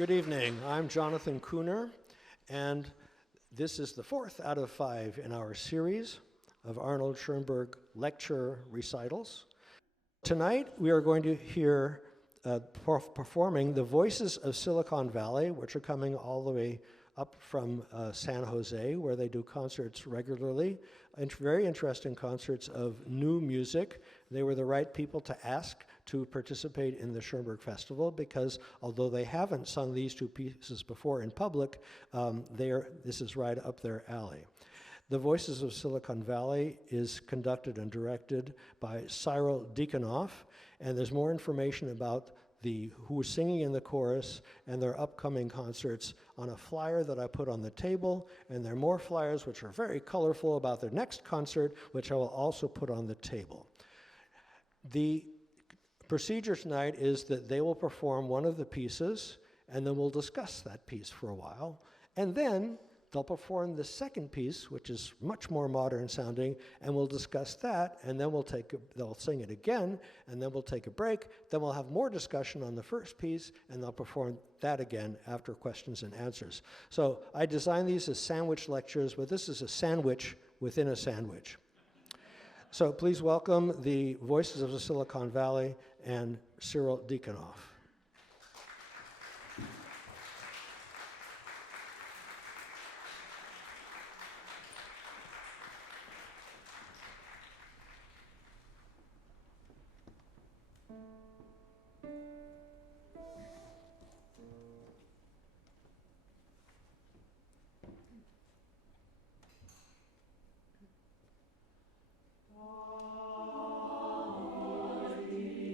Good evening. I'm Jonathan Khuner, and this is the 4th out of 5 in our series of Arnold Schoenberg lecture recitals. Tonight, we are going to hear performing the Voices of Silicon Valley, which are coming all the way up from San Jose, where they do concerts regularly, and very interesting concerts of new music. They were the right people to ask to participate in the Schoenberg Festival because although they haven't sung these two pieces before in public, this is right up their alley. The Voices of Silicon Valley is conducted and directed by Cyril Deaconoff, and there's more information about who is singing in the chorus and their upcoming concerts on a flyer that I put on the table, and there are more flyers which are very colorful about their next concert, which I will also put on the table. The procedure tonight is that they will perform one of the pieces, and then we'll discuss that piece for a while, and then they'll perform the second piece, which is much more modern sounding, and we'll discuss that, and then they'll sing it again, and then we'll take a break, then we'll have more discussion on the first piece, and they'll perform that again after questions and answers. So I designed these as sandwich lectures, but this is a sandwich within a sandwich. So please welcome the Voices of the Silicon Valley and Cyril Deaconoff. Harmonies.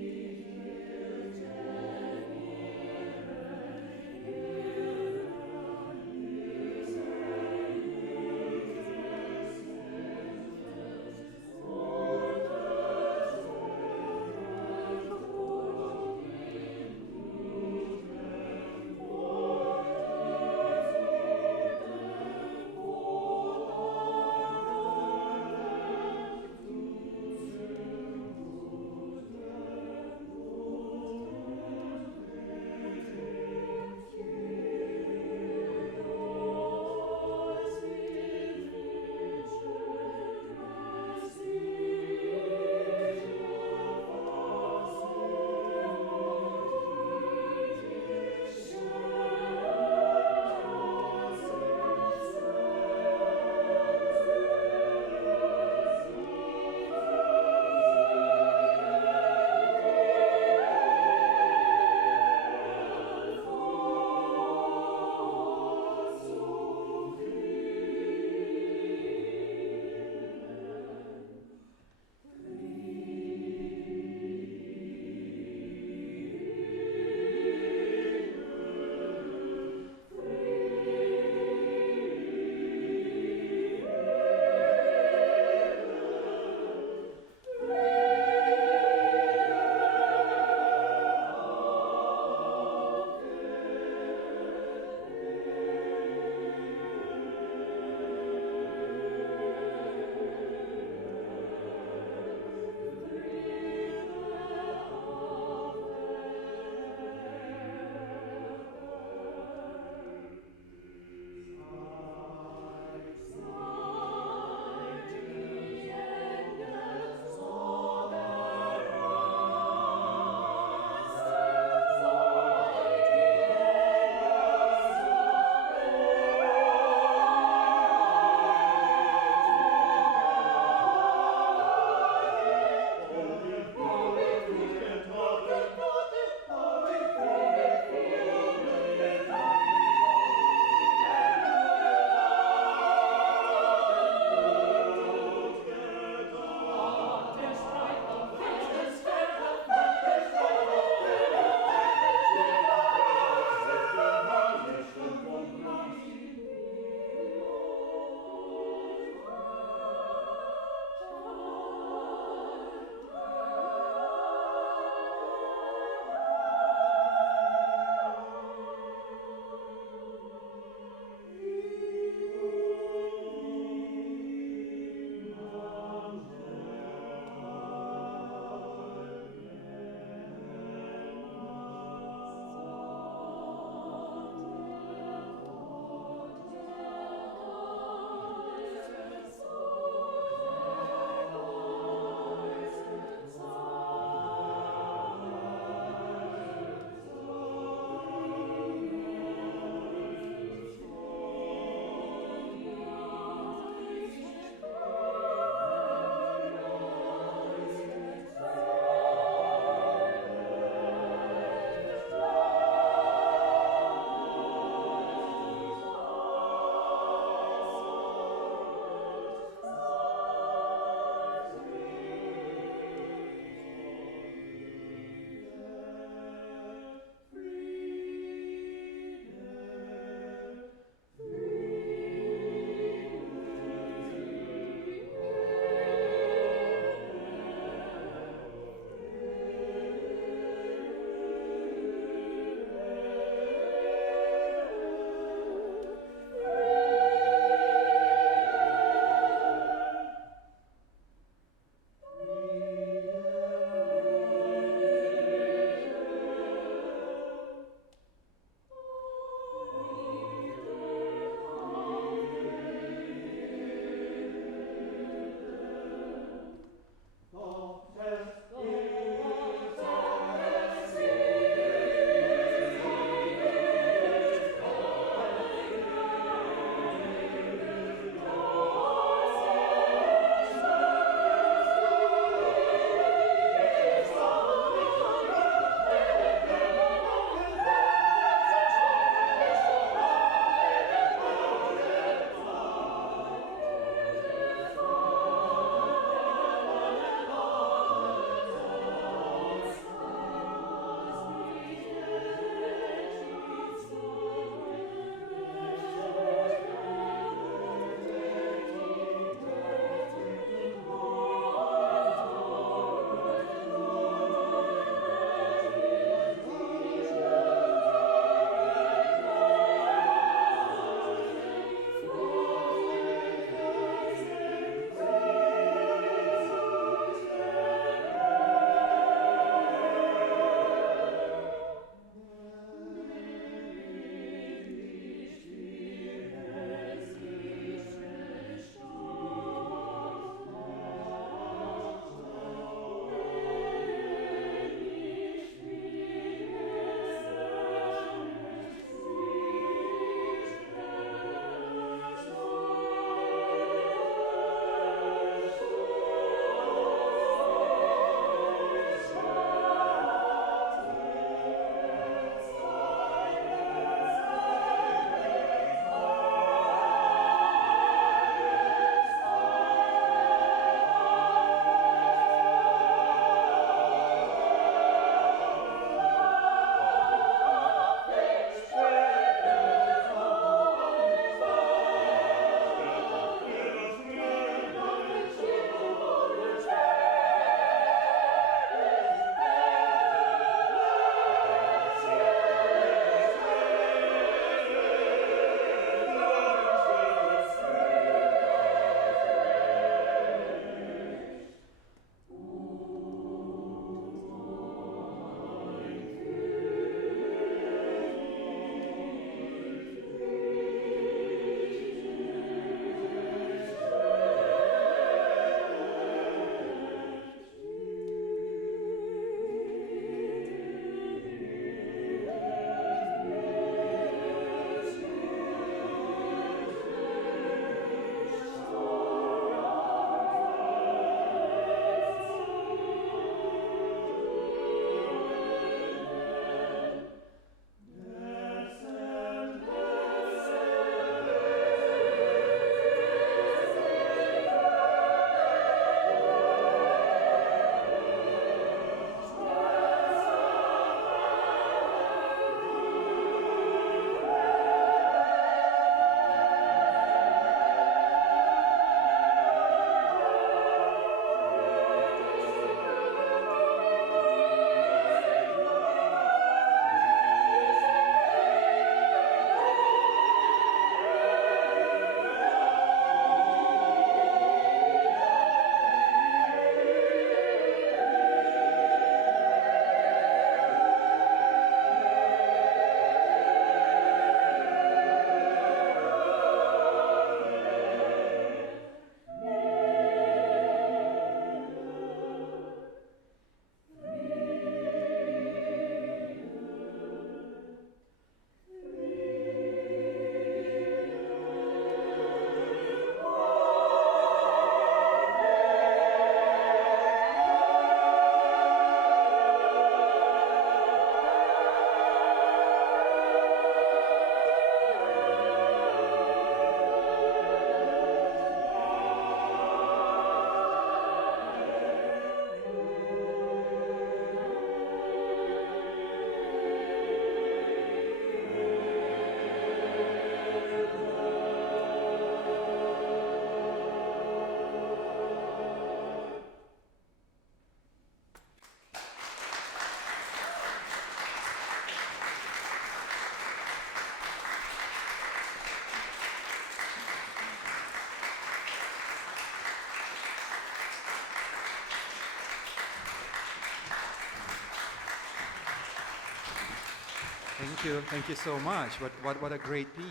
Thank you so much. What a great piece.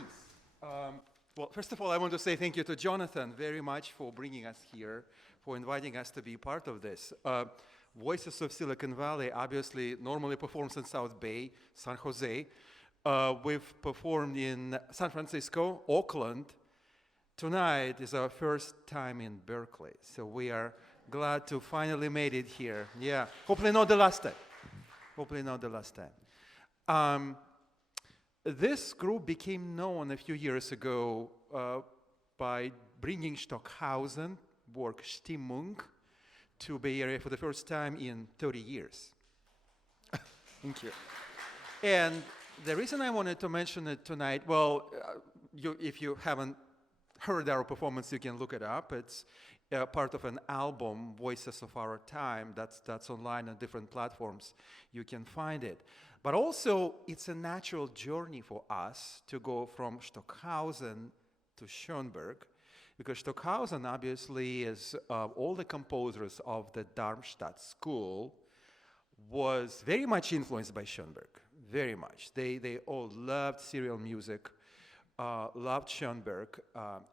Well, first of all, I want to say thank you to Jonathan very much for bringing us here, for inviting us to be part of this. Voices of Silicon Valley obviously normally performs in South Bay, San Jose. We've performed in San Francisco, Oakland. Tonight is our first time in Berkeley, so we are glad to finally made it here. Yeah, hopefully not the last time. Hopefully not the last time. This group became known a few years ago by bringing Stockhausen work Stimmung to Bay Area for the first time in 30 years. Thank you. And the reason I wanted to mention it tonight, well, if you haven't heard our performance, you can look it up. It's part of an album, Voices of Our Time, that's online on different platforms. You can find it. But also, it's a natural journey for us to go from Stockhausen to Schoenberg, because Stockhausen obviously is all the composers of the Darmstadt school was very much influenced by Schoenberg, very much. They all loved serial music, loved Schoenberg,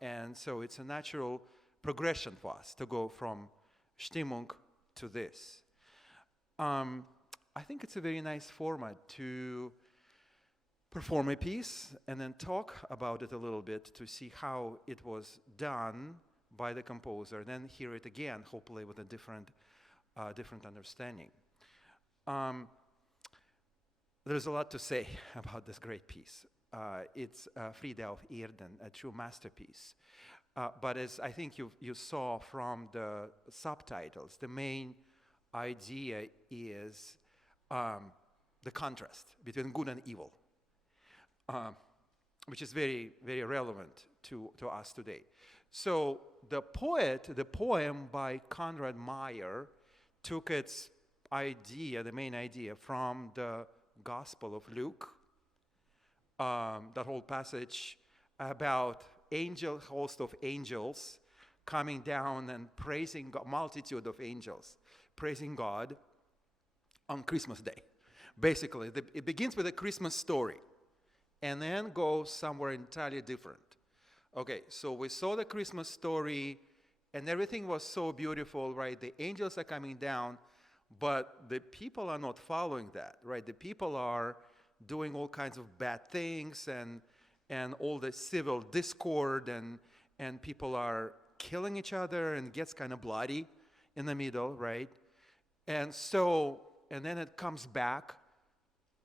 and so it's a natural progression for us to go from Stimmung to this. I think it's a very nice format to perform a piece and then talk about it a little bit to see how it was done by the composer, and then hear it again, hopefully with a different understanding. There's a lot to say about this great piece. It's Friede of Erden, a true masterpiece. But as I think you saw from the subtitles, the main idea is the contrast between good and evil, which is very, very relevant to us today. So the poem by Konrad Meyer took its idea, the main idea, from the Gospel of Luke, that whole passage about host of angels coming down and praising God, multitude of angels praising God on Christmas Day. Basically, it begins with a Christmas story and then goes somewhere entirely different. Okay, so we saw the Christmas story and everything was so beautiful, right? The angels are coming down, but the people are not following that, right? The people are doing all kinds of bad things and all the civil discord and people are killing each other and gets kind of bloody in the middle, right? And then it comes back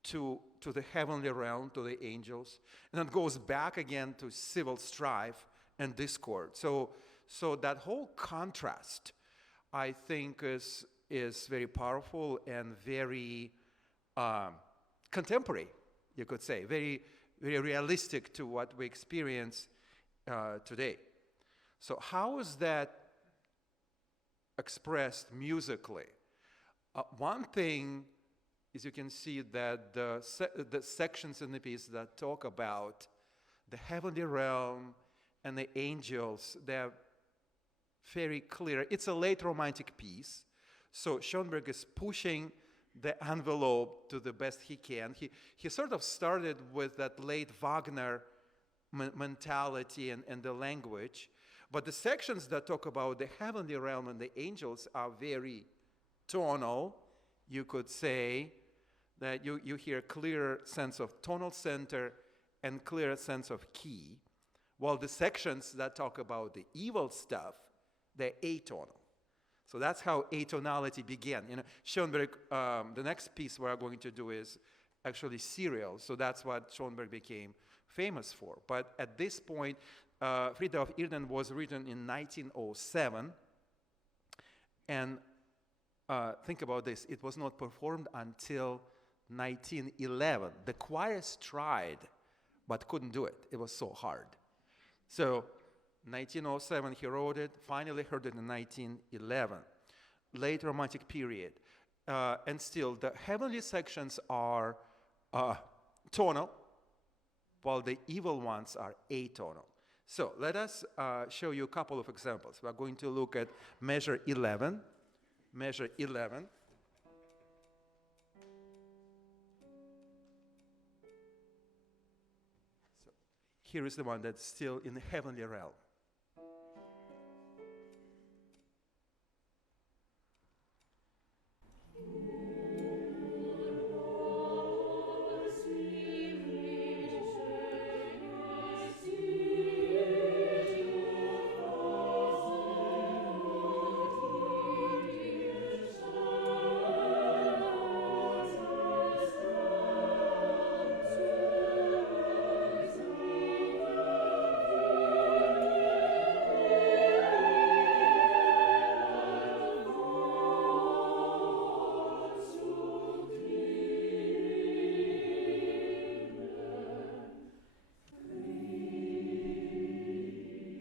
to the heavenly realm, to the angels, and then goes back again to civil strife and discord. So that whole contrast, I think, is very powerful and very contemporary, you could say, very, very realistic to what we experience today. So how is that expressed musically? One thing is you can see that the sections in the piece that talk about the heavenly realm and the angels, they're very clear. It's a late romantic piece, so Schoenberg is pushing the envelope to the best he can. He sort of started with that late Wagner mentality and the language, but the sections that talk about the heavenly realm and the angels are very tonal. You could say that you hear a clear sense of tonal center and clear sense of key, while the sections that talk about the evil stuff, they're atonal. So that's how atonality began. You know, Schoenberg, the next piece we're going to do is actually serial, so that's what Schoenberg became famous for. But at this point, Friede of Erden was written in 1907, and think about this, it was not performed until 1911. The choirs tried, but couldn't do it. It was so hard. So 1907 he wrote it, finally heard it in 1911. Late Romantic period. And still, the heavenly sections are tonal, while the evil ones are atonal. So let us show you a couple of examples. We're going to look at measure 11. Measure 11. Here is the one that's still in the heavenly realm.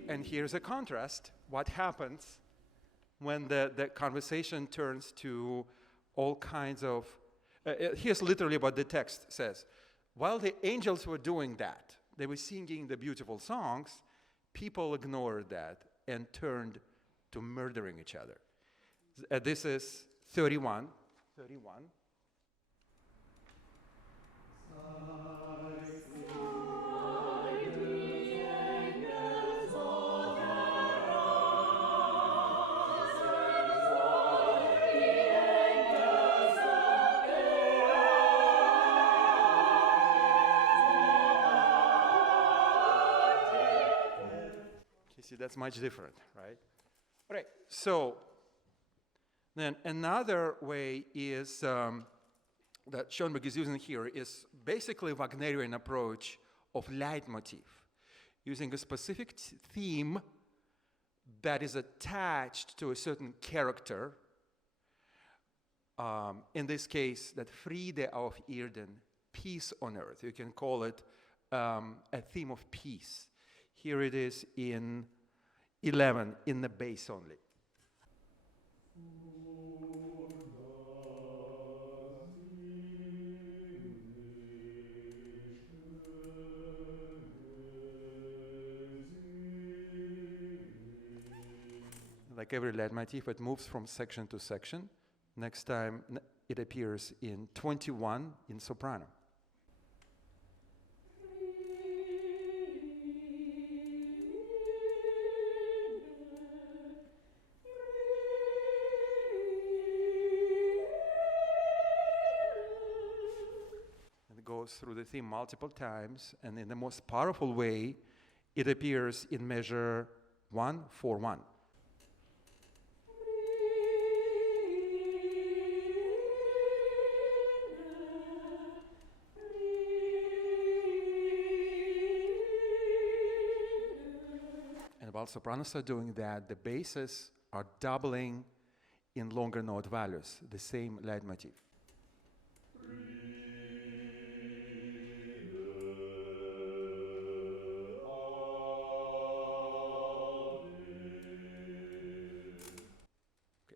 And here's a contrast. What happens when the conversation turns to all kinds of... here's literally what the text says. While the angels were doing that, they were singing the beautiful songs, people ignored that and turned to murdering each other. This is 31. 31. See, that's much different, right? All right, so then another way is that Schoenberg is using here is basically a Wagnerian approach of leitmotif, using a specific theme that is attached to a certain character. In this case, that Friede auf Erden, peace on earth. You can call it a theme of peace. Here it is in 11, in the bass only. Like every leitmotif, it moves from section to section. Next time, it appears in 21 in soprano. Through the theme multiple times, and in the most powerful way, it appears in measure 1-4-1. And while sopranos are doing that, the basses are doubling in longer note values, the same leitmotif.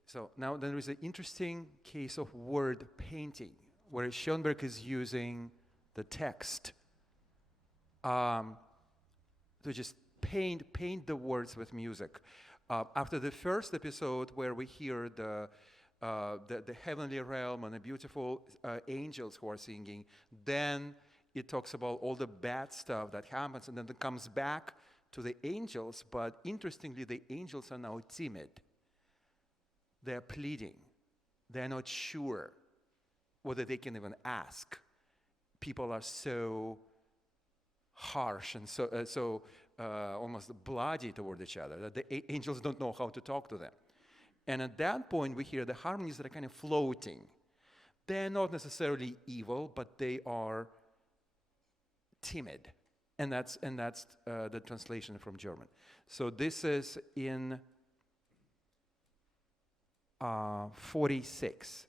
So now there is an interesting case of word painting, where Schoenberg is using the text to just paint the words with music. After the first episode, where we hear the heavenly realm and the beautiful angels who are singing, then it talks about all the bad stuff that happens, and then it comes back to the angels. But interestingly, the angels are now timid. They're pleading. They're not sure whether they can even ask. People are so harsh and so almost bloody toward each other that the angels don't know how to talk to them. And at that point, we hear the harmonies that are kind of floating. They're not necessarily evil, but they are timid. And that's the translation from German. So this is in 46.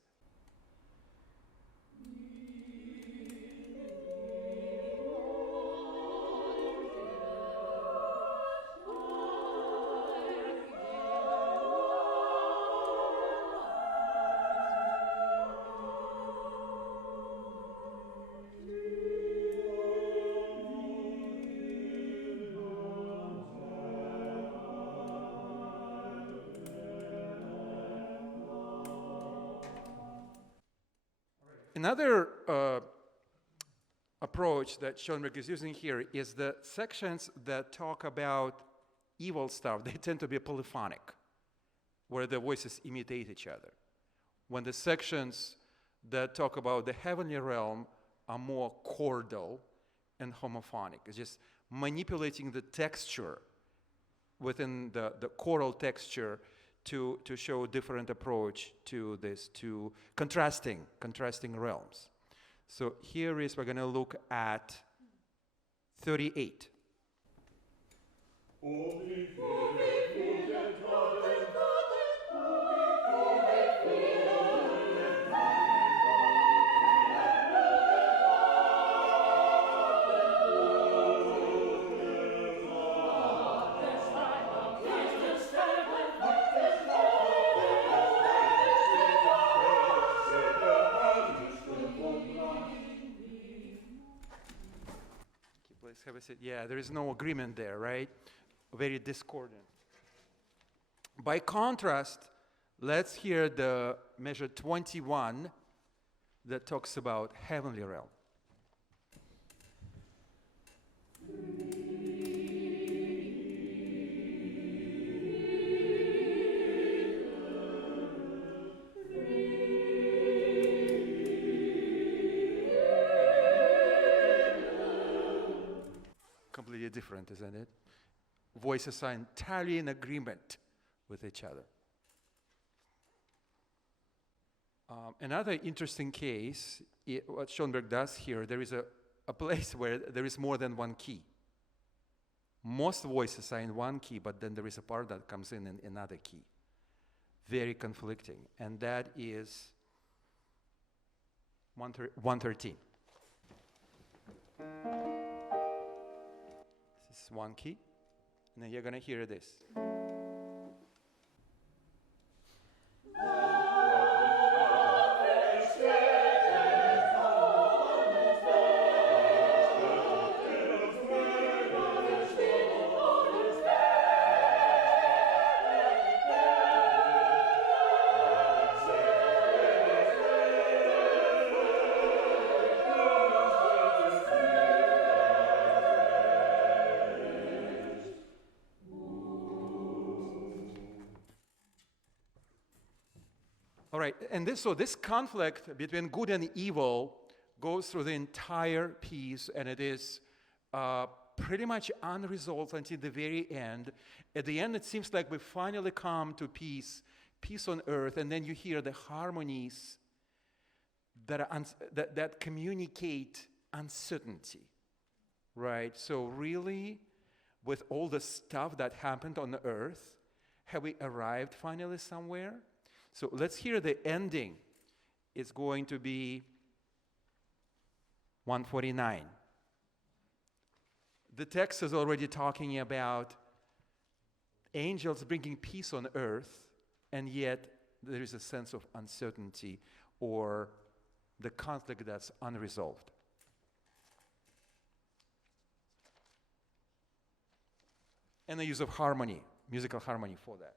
Another approach that Schoenberg is using here is the sections that talk about evil stuff. They tend to be polyphonic, where the voices imitate each other. When the sections that talk about the heavenly realm are more chordal and homophonic. It's just manipulating the texture within the choral texture to show a different approach to this, to contrasting realms. So here is, we're going to look at 38. Have a seat. Yeah, there is no agreement there, right? Very discordant. By contrast, let's hear the measure 21 that talks about heavenly realm. Completely different, isn't it? Voices are entirely in agreement with each other. Another interesting case, what Schoenberg does here, there is a place where there is more than one key. Most voices are in one key, but then there is a part that comes in another key. Very conflicting, and that is 113. This is one key, and then you're going to hear this. All right, and this conflict between good and evil goes through the entire piece, and it is pretty much unresolved until the very end. At the end, it seems like we finally come to peace on earth, and then you hear the harmonies that communicate uncertainty, right? So really, with all the stuff that happened on the earth, have we arrived finally somewhere? So let's hear the ending. It's going to be 149. The text is already talking about angels bringing peace on earth, and yet there is a sense of uncertainty or the conflict that's unresolved. And the use of harmony, musical harmony for that.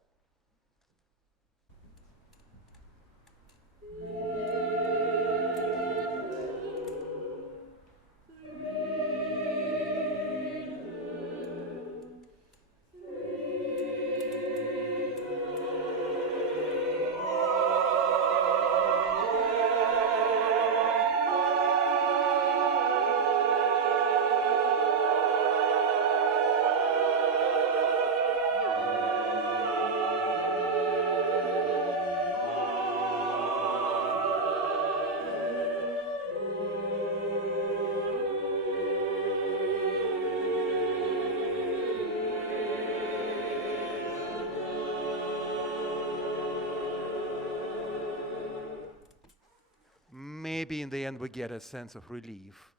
Maybe in the end we get a sense of relief,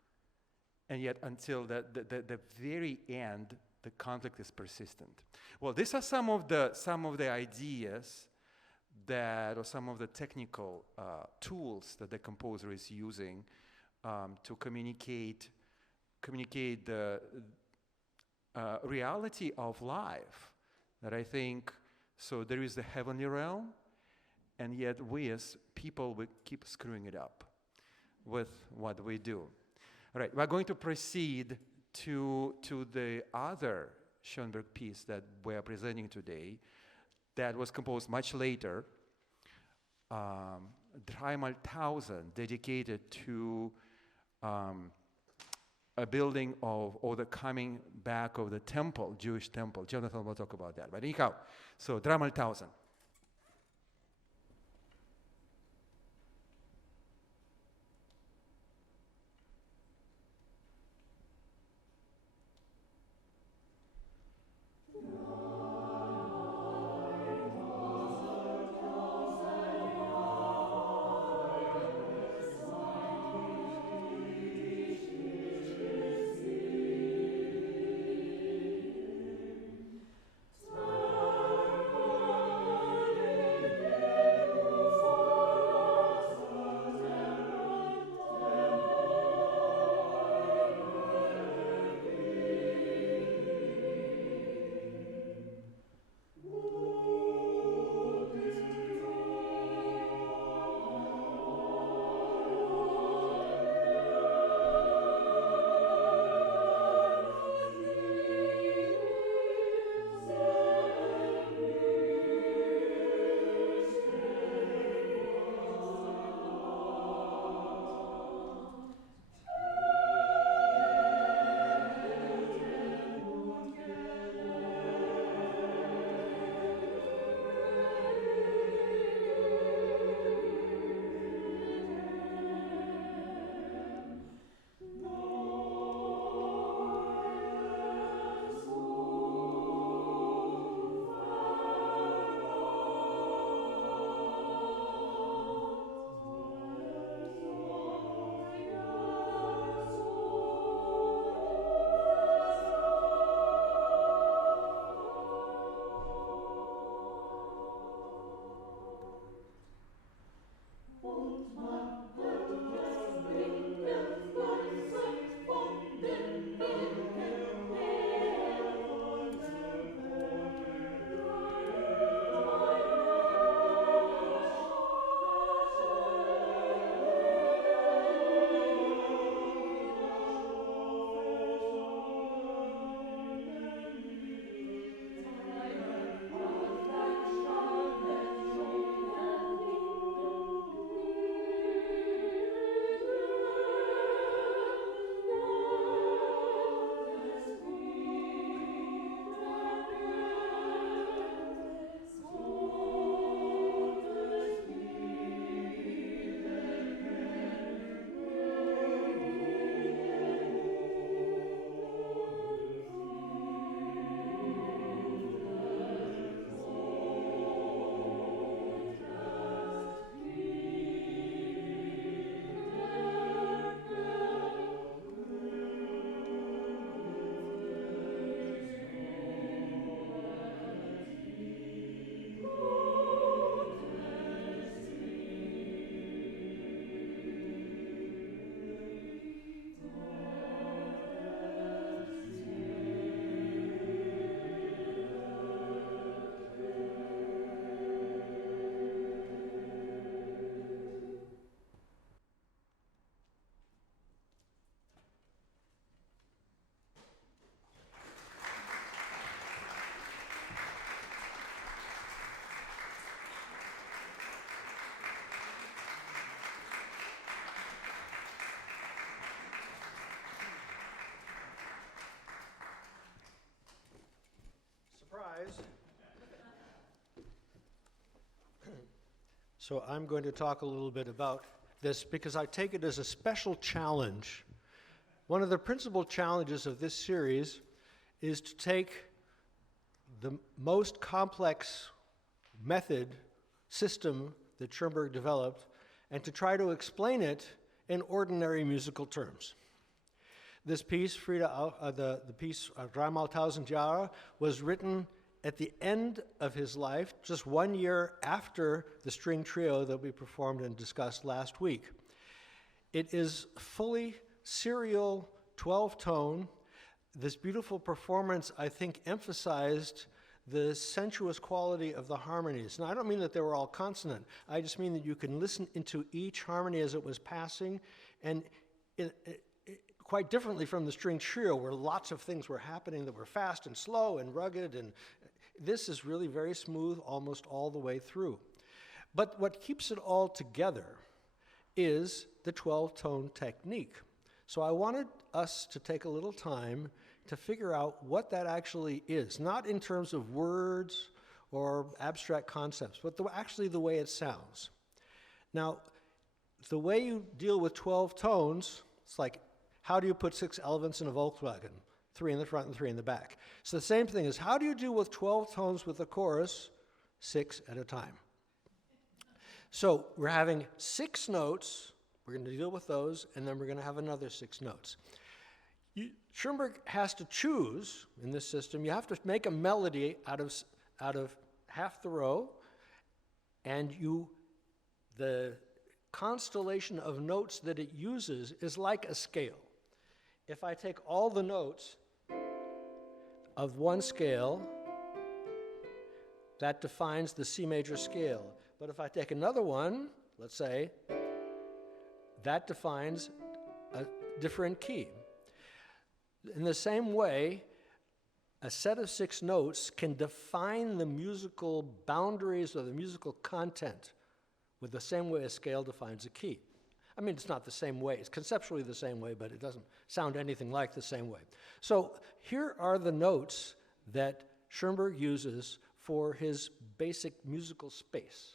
and yet until the very end, the conflict is persistent. Well, these are some of the ideas that, or some of the technical tools that the composer is using to communicate the reality of life. That I think, so there is the heavenly realm, and yet we as people, we keep screwing it up with what we do. All right, we're going to proceed to the other Schoenberg piece that we're presenting today that was composed much later, Dreimal Tausend, dedicated to a building of, or the coming back of the temple, Jewish temple. Jonathan will talk about that. But anyhow, so Dreimal Tausend. So I'm going to talk a little bit about this because I take it as a special challenge. One of the principal challenges of this series is to take the most complex method, system that Schoenberg developed, and to try to explain it in ordinary musical terms. This piece, Friede, the piece Dreimal Tausend Jahre, was written at the end of his life, just 1 year after the string trio that we performed and discussed last week. It is fully serial 12-tone. This beautiful performance, I think, emphasized the sensuous quality of the harmonies. Now, I don't mean that they were all consonant. I just mean that you can listen into each harmony as it was passing, and quite differently from the string trio, where lots of things were happening that were fast and slow and rugged, and this is really very smooth almost all the way through. But what keeps it all together is the 12-tone technique. So I wanted us to take a little time to figure out what that actually is, not in terms of words or abstract concepts, but actually the way it sounds. Now, the way you deal with 12 tones, it's like, how do you put 6 elements in a Volkswagen? 3 in the front and 3 in the back. So the same thing is, how do you deal with 12 tones with a chorus, 6 at a time? So we're having 6 notes, we're going to deal with those, and then we're going to have another 6 notes. Schoenberg has to choose, in this system, you have to make a melody out of half the row, and the constellation of notes that it uses is like a scale. If I take all the notes of one scale, that defines the C major scale. But if I take another one, let's say, that defines a different key. In the same way, a set of 6 notes can define the musical boundaries or the musical content with the same way a scale defines a key. I mean, it's not the same way. It's conceptually the same way, but it doesn't sound anything like the same way. So here are the notes that Schoenberg uses for his basic musical space.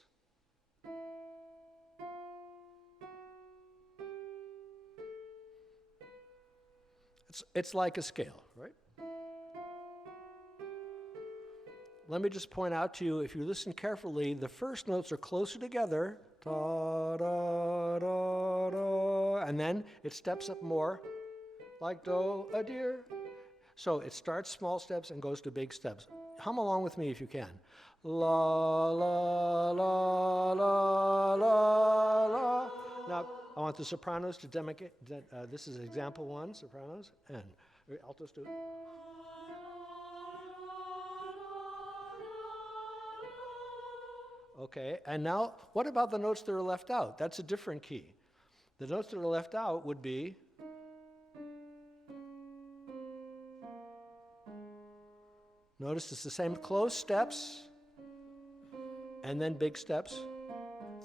It's like a scale, right? Let me just point out to you, if you listen carefully, the first notes are closer together, da, da, da, da, and then it steps up more, like do, a dear. So it starts small steps and goes to big steps. Hum along with me if you can. La, la, la, la, la, la. Now, I want the sopranos to demonstrate. This is example 1, sopranos, and altos do. Okay, and now what about the notes that are left out? That's a different key. The notes that are left out would be notice it's the same close steps and then big steps.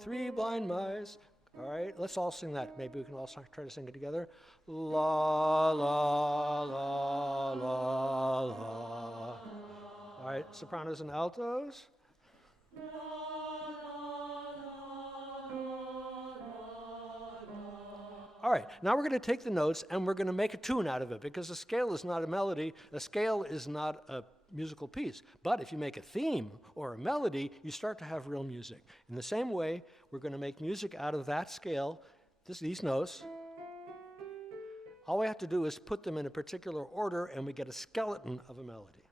3 blind mice. All right, let's all sing that. Maybe we can all try to sing it together. La, la, la, la, la. All right, sopranos and altos. All right, now we're going to take the notes and we're going to make a tune out of it, because a scale is not a melody, a scale is not a musical piece. But if you make a theme or a melody, you start to have real music. In the same way, we're going to make music out of that scale, these notes. All we have to do is put them in a particular order and we get a skeleton of a melody.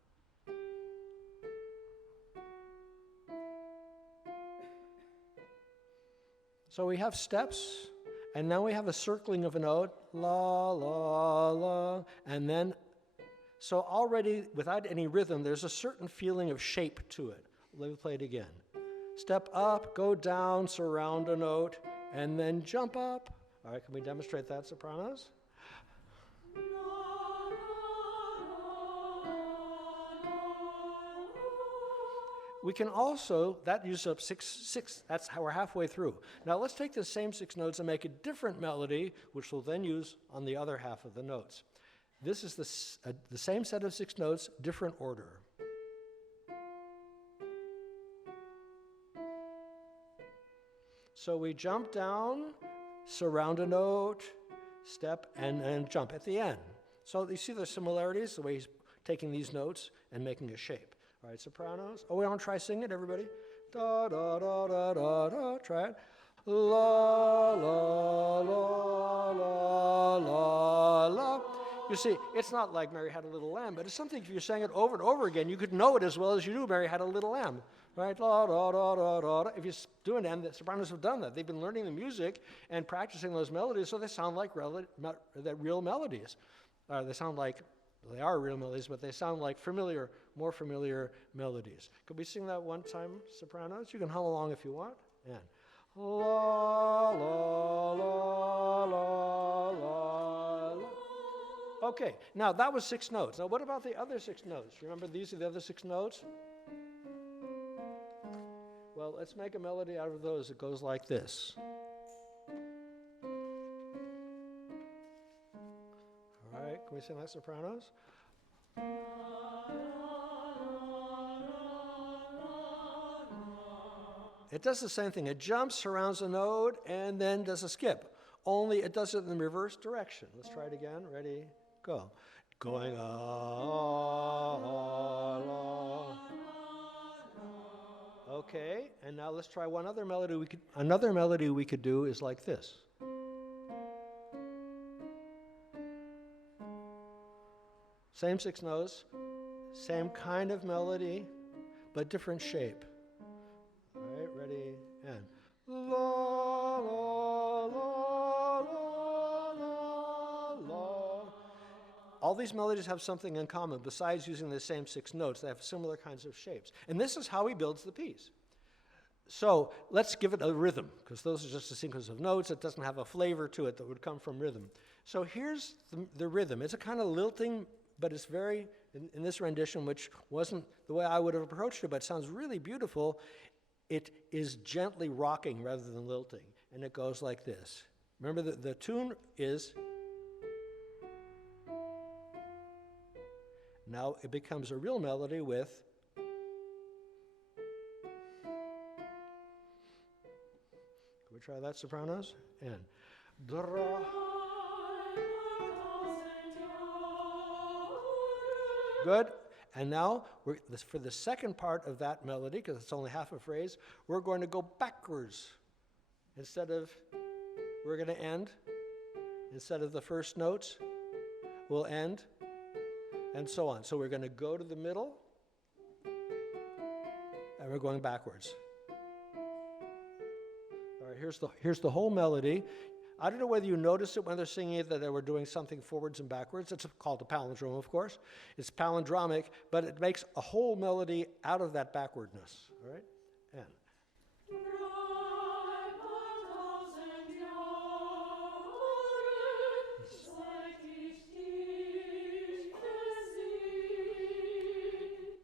So we have steps, and now we have a circling of a note, la, la, la, and then, so already without any rhythm, there's a certain feeling of shape to it. Let me play it again. Step up, go down, surround a note, and then jump up. All right, can we demonstrate that, sopranos? We can also, that uses up six, that's how we're halfway through. Now let's take the same 6 notes and make a different melody, which we'll then use on the other half of the notes. This is the same set of 6 notes, different order. So we jump down, surround a note, step, and jump at the end. So you see the similarities, the way he's taking these notes and making a shape. All right, sopranos. Oh, we want to try singing it, everybody? Da, da, da, da, da, da. Try it. La, la, la, la, la, la. You see, it's not like Mary Had a Little Lamb, but it's something if you sang it over and over again, you could know it as well as you do Mary Had a Little Lamb. Right? La, da, da, da, da, da. If you do it, and the sopranos have done that. They've been learning the music and practicing those melodies, so they sound like real melodies. They sound like, they are real melodies, but they sound like more familiar melodies. Could we sing that one time, sopranos? You can hum along if you want. And la, la, la, la, la, la. Okay, now that was 6 notes. Now what about the other 6 notes? Remember these are the other 6 notes? Well, let's make a melody out of those. It goes like this. All right, can we sing that sopranos? It does the same thing. It jumps, surrounds a note, and then does a skip. Only it does it in the reverse direction. Let's try it again. Ready? Go. Going Okay, and now let's try one other melody. Another melody we could do is like this. Same 6 notes, same kind of melody, but different shape. All right, ready, and la la la la la la. All these melodies have something in common. Besides using the same 6 notes, they have similar kinds of shapes. And this is how he builds the piece. So let's give it a rhythm, because those are just a sequence of notes. It doesn't have a flavor to it that would come from rhythm. So here's the rhythm. It's a kind of lilting, but it's very, in this rendition, which wasn't the way I would have approached it, but sounds really beautiful, it is gently rocking rather than lilting. And it goes like this. Remember, the tune is... Now it becomes a real melody with... Can we try that, sopranos? And... Good. And now, for the second part of that melody, because it's only half a phrase, we're going to go backwards. We're going to end. Instead of the first notes, we'll end, and so on. So we're going to go to the middle, and we're going backwards. All right, here's the whole melody. I don't know whether you noticed it when they're singing it, that they were doing something forwards and backwards. It's called a palindrome, of course. It's palindromic, but it makes a whole melody out of that backwardness. All right? And.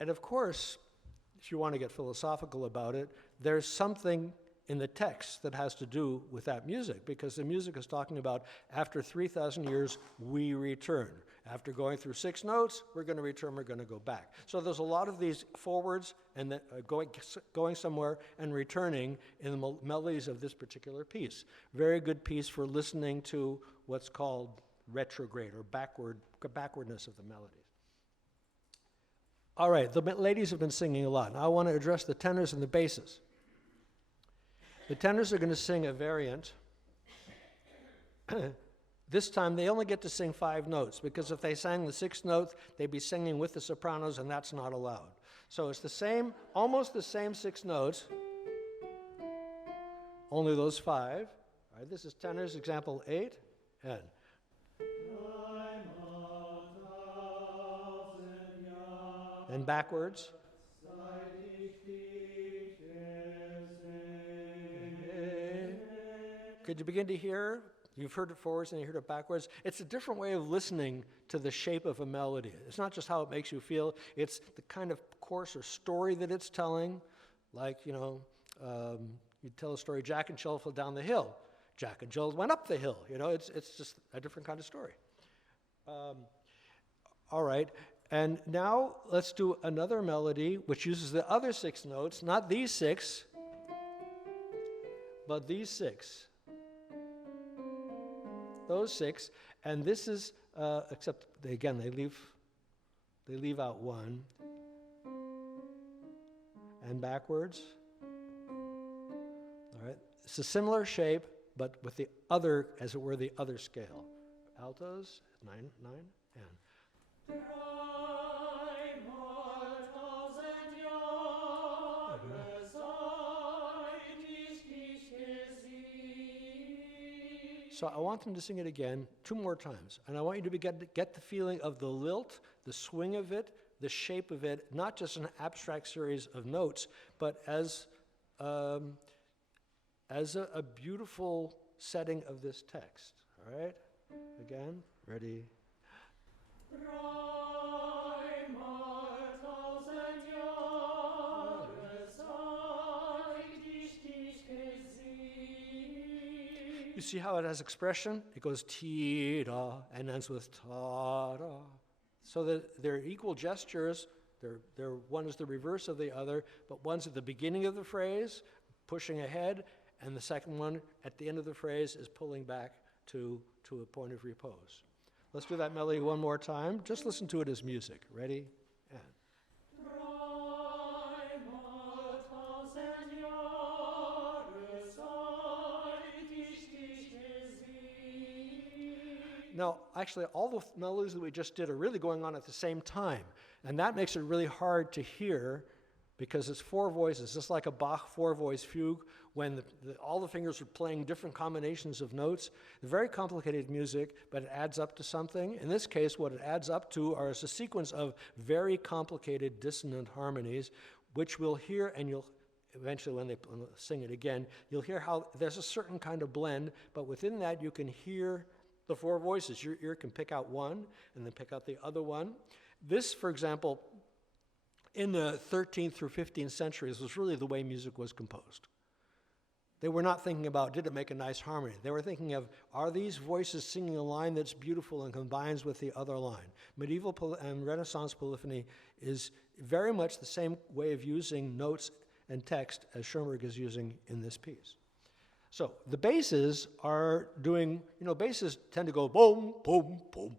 And of course, if you want to get philosophical about it, there's something in the text that has to do with that music, because the music is talking about after 3,000 years, we return. After going through 6 notes, we're going to return, we're going to go back. So there's a lot of these forwards and then going somewhere and returning in the melodies of this particular piece. Very good piece for listening to what's called retrograde or backwardness of the melodies. All right, the ladies have been singing a lot. Now I want to address the tenors and the basses. The tenors are going to sing a variant. This time they only get to sing 5 notes, because if they sang the 6th note, they'd be singing with the sopranos, and that's not allowed. So it's the same, almost the same 6 notes, only those 5. All right, this is tenors, example 8, and. And backwards. Could you begin to hear? You've heard it forwards and you heard it backwards. It's a different way of listening to the shape of a melody. It's not just how it makes you feel, it's the kind of course or story that it's telling. Like, you tell a story, Jack and Jill fell down the hill. Jack and Jill went up the hill. It's just a different kind of story. All right, and now let's do another melody which uses the other 6 notes, not these 6, but these 6. Those 6, and this is, except again they leave out 1, and backwards. All right, it's a similar shape, but with the other, as it were, the other scale. Altos, 9, and. So I want them to sing it again 2 more times. And I want you to get the feeling of the lilt, the swing of it, the shape of it, not just an abstract series of notes, but as a beautiful setting of this text. All right? Again, ready? Dreimal tausend Jahre seit ich dich gesehen. You see how it has expression? It goes ti-da and ends with ta-da. So that they're equal gestures. One is the reverse of the other, but one's at the beginning of the phrase, pushing ahead, and the second one at the end of the phrase is pulling back to a point of repose. Let's do that melody one more time. Just listen to it as music. Ready? And. Dreimal tausend Jahre seit ich dich gesehen. Now, actually, all the melodies that we just did are really going on at the same time, and that makes it really hard to hear because it's four voices, just like a Bach four-voice fugue, when all the fingers are playing different combinations of notes. Very complicated music, but it adds up to something. In this case, what it adds up to are a sequence of very complicated dissonant harmonies, which we'll hear, and you'll eventually, when they sing it again, you'll hear how there's a certain kind of blend, but within that you can hear the four voices. Your ear can pick out one, and then pick out the other one. This, for example, in the 13th through 15th centuries was really the way music was composed. They were not thinking about, did it make a nice harmony? They were thinking of, are these voices singing a line that's beautiful and combines with the other line? Medieval and Renaissance polyphony is very much the same way of using notes and text as Schoenberg is using in this piece. So the basses are doing, basses tend to go boom, boom, boom,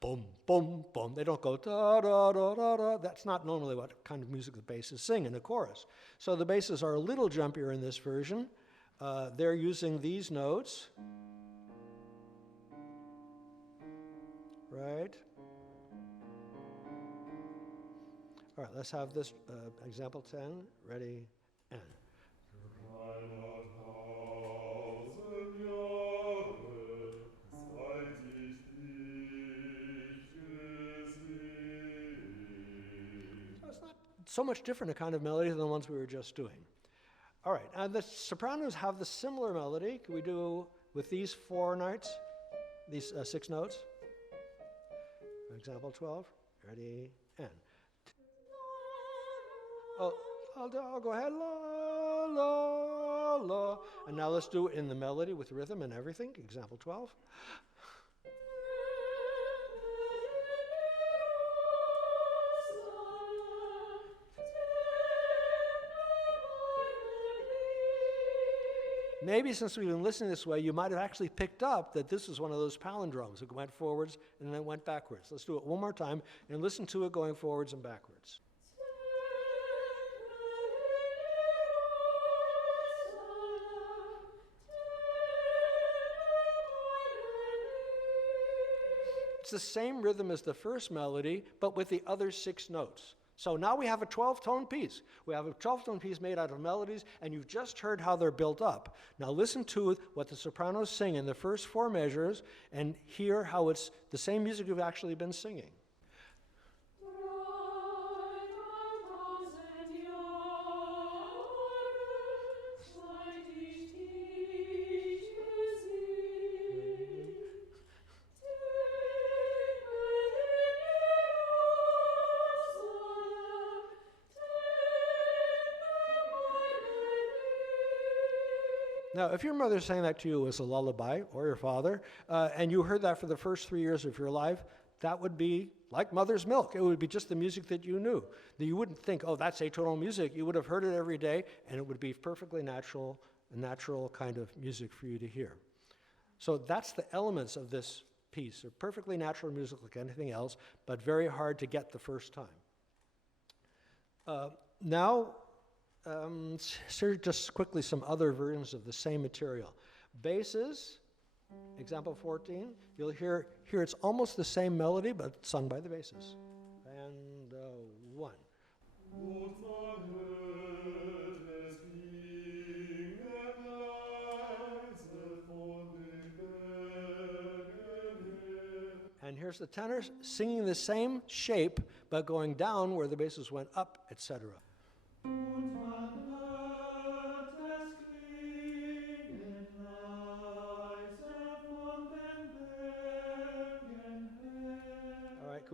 boom, boom, boom. They don't go da, da, da, da, da. That's not normally what kind of music the basses sing in a chorus. So the basses are a little jumpier in this version. They're using these notes, right? All right, let's have this example 10. Ready, and. So much different a kind of melody than the ones we were just doing. All right, and the sopranos have the similar melody. Can we do with these four notes, these 6 notes? Example 12. Ready, and. Oh, I'll go ahead. La, la, la. And now let's do it in the melody with rhythm and everything. Example 12. Maybe since we've been listening this way, you might have actually picked up that this is one of those palindromes. It went forwards and then went backwards. Let's do it one more time and listen to it going forwards and backwards. It's the same rhythm as the first melody, but with the other 6 notes. So now we have a 12-tone piece. We have a 12-tone piece made out of melodies, and you've just heard how they're built up. Now listen to what the sopranos sing in the first 4 measures, and hear how it's the same music you've actually been singing. Now, if your mother sang that to you as a lullaby, or your father, and you heard that for the first 3 years of your life, that would be like mother's milk. It would be just the music that you knew. That you wouldn't think, oh, that's atonal music. You would have heard it every day, and it would be perfectly natural, a natural kind of music for you to hear. So that's the elements of this piece. They're perfectly natural music like anything else, but very hard to get the first time. Now, just quickly some other versions of the same material. Basses, example 14, you'll hear it's almost the same melody, but sung by the basses. And 1. And here's the tenors singing the same shape, but going down where the basses went up, etc.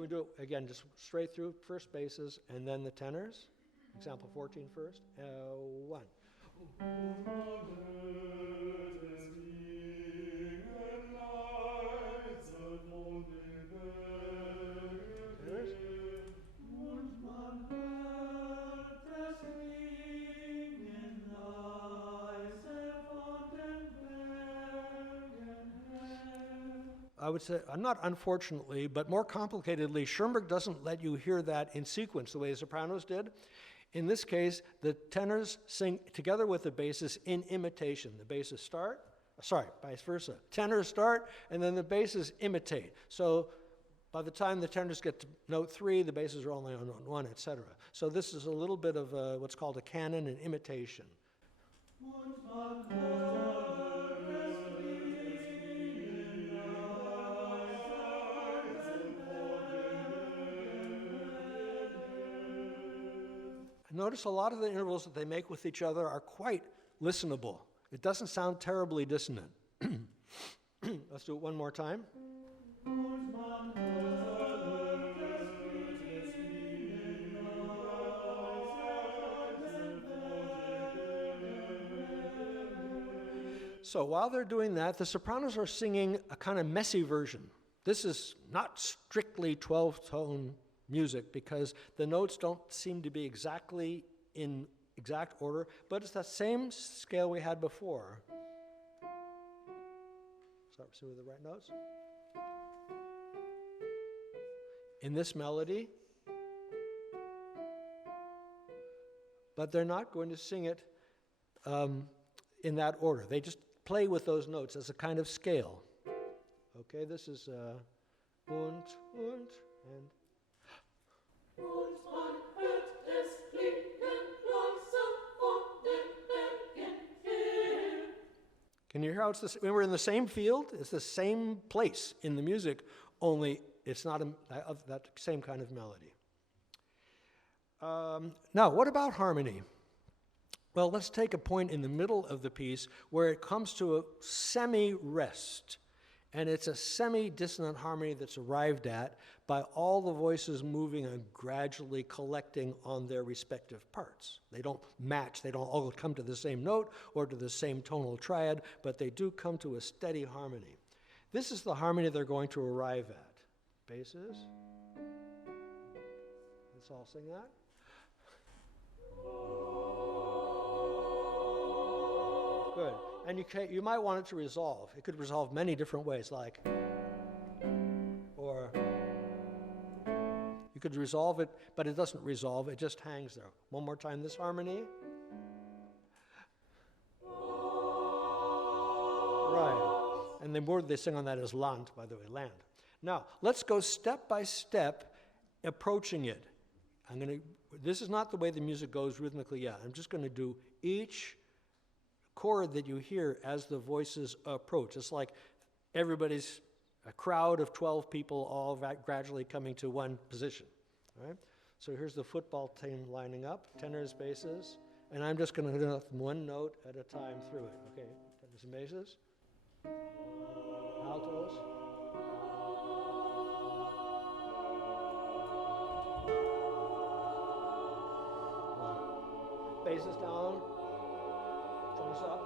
we do it again, just straight through, first basses, and then the tenors. Example 14 first. 1. Tenors. I would say, not unfortunately, but more complicatedly, Schoenberg doesn't let you hear that in sequence the way the sopranos did. In this case, the tenors sing together with the basses in imitation. The basses start, vice versa. Tenors start, and then the basses imitate. So by the time the tenors get to note 3, the basses are only on note 1, etc. So this is a little bit of what's called a canon and imitation. Notice a lot of the intervals that they make with each other are quite listenable. It doesn't sound terribly dissonant. Let's do it one more time. So while they're doing that, the sopranos are singing a kind of messy version. This is not strictly 12-tone music because the notes don't seem to be exactly in exact order, but it's that same scale we had before. Start with the right notes. In this melody, but they're not going to sing it in that order. They just play with those notes as a kind of scale. Okay, this is und, and Und man hört es klingen langsam von den Bergen her. Can you hear how it's the when we're in the same field? It's the same place in the music, only it's not of that same kind of melody. Now, what about harmony? Well, let's take a point in the middle of the piece where it comes to a semi-rest. And it's a semi-dissonant harmony that's arrived at by all the voices moving and gradually collecting on their respective parts. They don't match, they don't all come to the same note or to the same tonal triad, but they do come to a steady harmony. This is the harmony they're going to arrive at. Basses. Let's all sing that. Good. And you might want it to resolve. It could resolve many different ways, like, or you could resolve it, but it doesn't resolve, it just hangs there. One more time, this harmony. Right. And the word they sing on that is Land, by the way, land. Now, let's go step by step approaching it. This is not the way the music goes rhythmically yet. I'm just going to do each chord that you hear as the voices approach. It's like everybody's a crowd of 12 people all gradually coming to one position. Right? So here's the football team lining up, tenors, basses, and I'm just going to do one note at a time through it. Okay, tenors and basses, altos, basses down, drums up.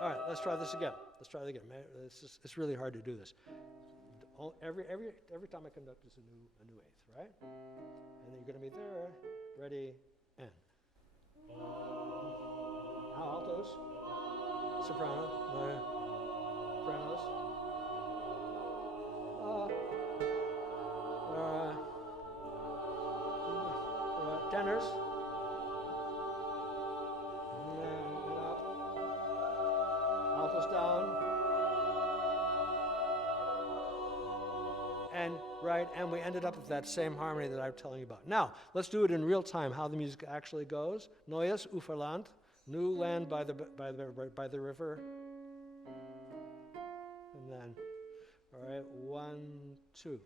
All right, let's try this again. It's really hard to do this. Every time I conduct is a new eighth, right? And then you're going to be there, ready, and. Now altos, soprano, sopranos. Tenors. And up. Altos down. And we ended up with that same harmony that I'm telling you about. Now, let's do it in real time, how the music actually goes. Neues Uferland, new land by the river. And then, all right, 1, 2.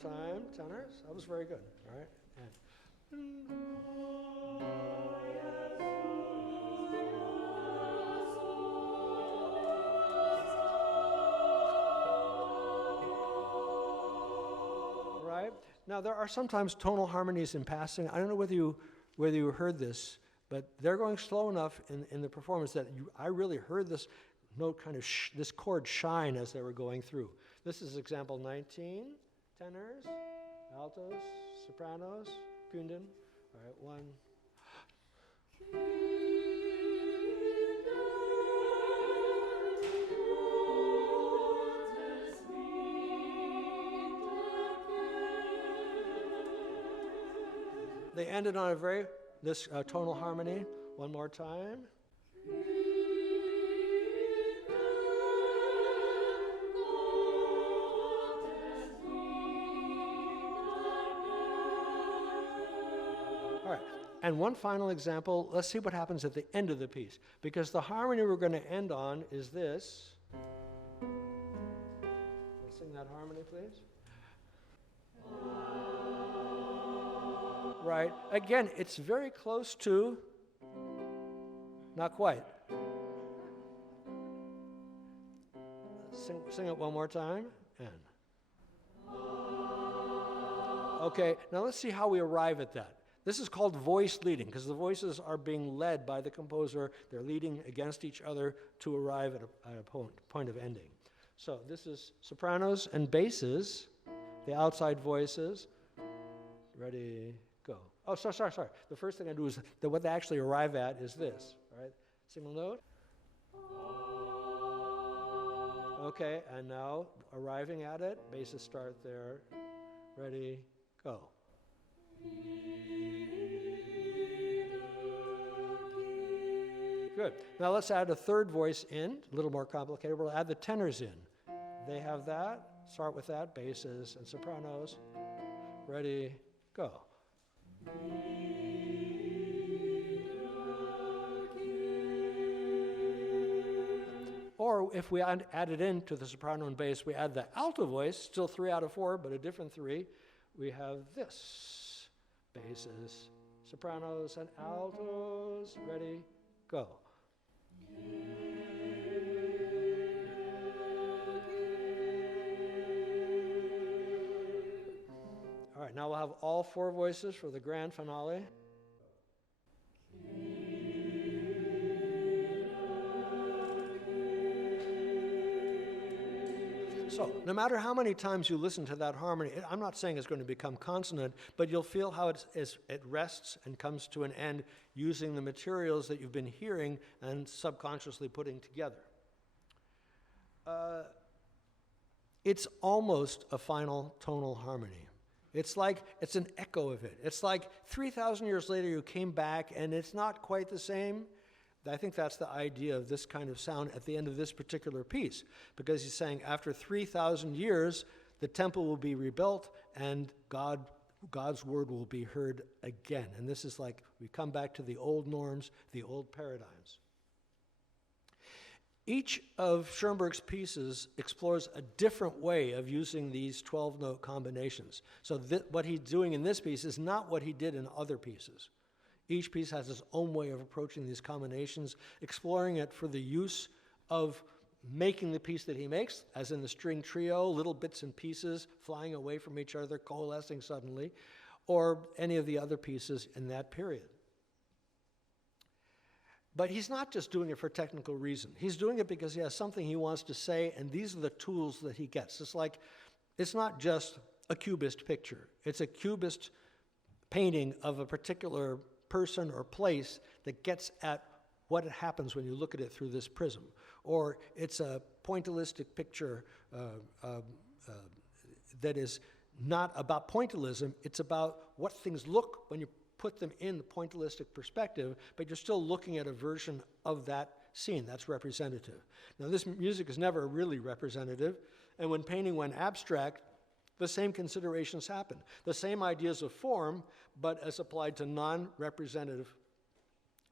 time, tenors. That was very good. All right. And right. Now there are sometimes tonal harmonies in passing. I don't know whether you heard this, but they're going slow enough in the performance that I really heard this note kind of this chord shine as they were going through. This is example 19, tenors, altos, sopranos, coun'd. All right, one. They ended on this tonal harmony. One more time. All right, and one final example. Let's see what happens at the end of the piece, because the harmony we're going to end on is this. Let's sing that harmony, please. Right. Again, it's very close to, not quite. Sing it one more time. And. Okay, now let's see how we arrive at that. This is called voice leading, because the voices are being led by the composer. They're leading against each other to arrive at a point of ending. So this is sopranos and basses, the outside voices. Ready? Go. Oh, sorry. The first thing I do is what they actually arrive at is this, right? Single note. Okay, and now arriving at it, basses start there. Ready, go. Good. Now let's add a third voice in, a little more complicated. We'll add the tenors in. They have that. Start with that, basses and sopranos. Ready, go. Or if we add it into the soprano and bass, we add the alto voice, still 3 out of 4, but a different 3. We have this. Basses, sopranos, and altos. Ready, go. All right, now we'll have all 4 voices for the grand finale. So, no matter how many times you listen to that harmony, I'm not saying it's going to become consonant, but you'll feel how it rests and comes to an end using the materials that you've been hearing and subconsciously putting together. It's almost a final tonal harmony. It's an echo of it. It's like 3,000 years later you came back and it's not quite the same. I think that's the idea of this kind of sound at the end of this particular piece, because he's saying after 3,000 years, the temple will be rebuilt and God's word will be heard again. And this is like we come back to the old norms, the old paradigms. Each of Schoenberg's pieces explores a different way of using these 12-note combinations. So what he's doing in this piece is not what he did in other pieces. Each piece has its own way of approaching these combinations, exploring it for the use of making the piece that he makes, as in the string trio, little bits and pieces flying away from each other, coalescing suddenly, or any of the other pieces in that period. But he's not just doing it for technical reason. He's doing it because he has something he wants to say, and these are the tools that he gets. It's not just a cubist picture. It's a cubist painting of a particular person or place that gets at what happens when you look at it through this prism. Or it's a pointillistic picture that is not about pointillism, it's about what things look when you put them in the pointillistic perspective, but you're still looking at a version of that scene that's representative. Now this music is never really representative, and when painting went abstract, the same considerations happen. The same ideas of form, but as applied to non-representative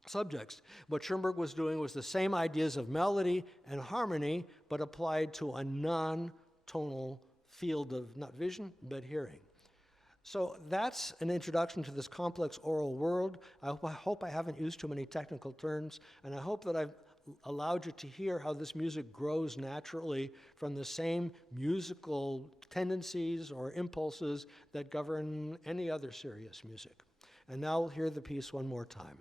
subjects. What Schoenberg was doing was the same ideas of melody and harmony, but applied to a non-tonal field of not vision, but hearing. So that's an introduction to this complex oral world. I hope I haven't used too many technical terms, and I hope that I've allowed you to hear how this music grows naturally from the same musical tendencies or impulses that govern any other serious music. And now we'll hear the piece one more time.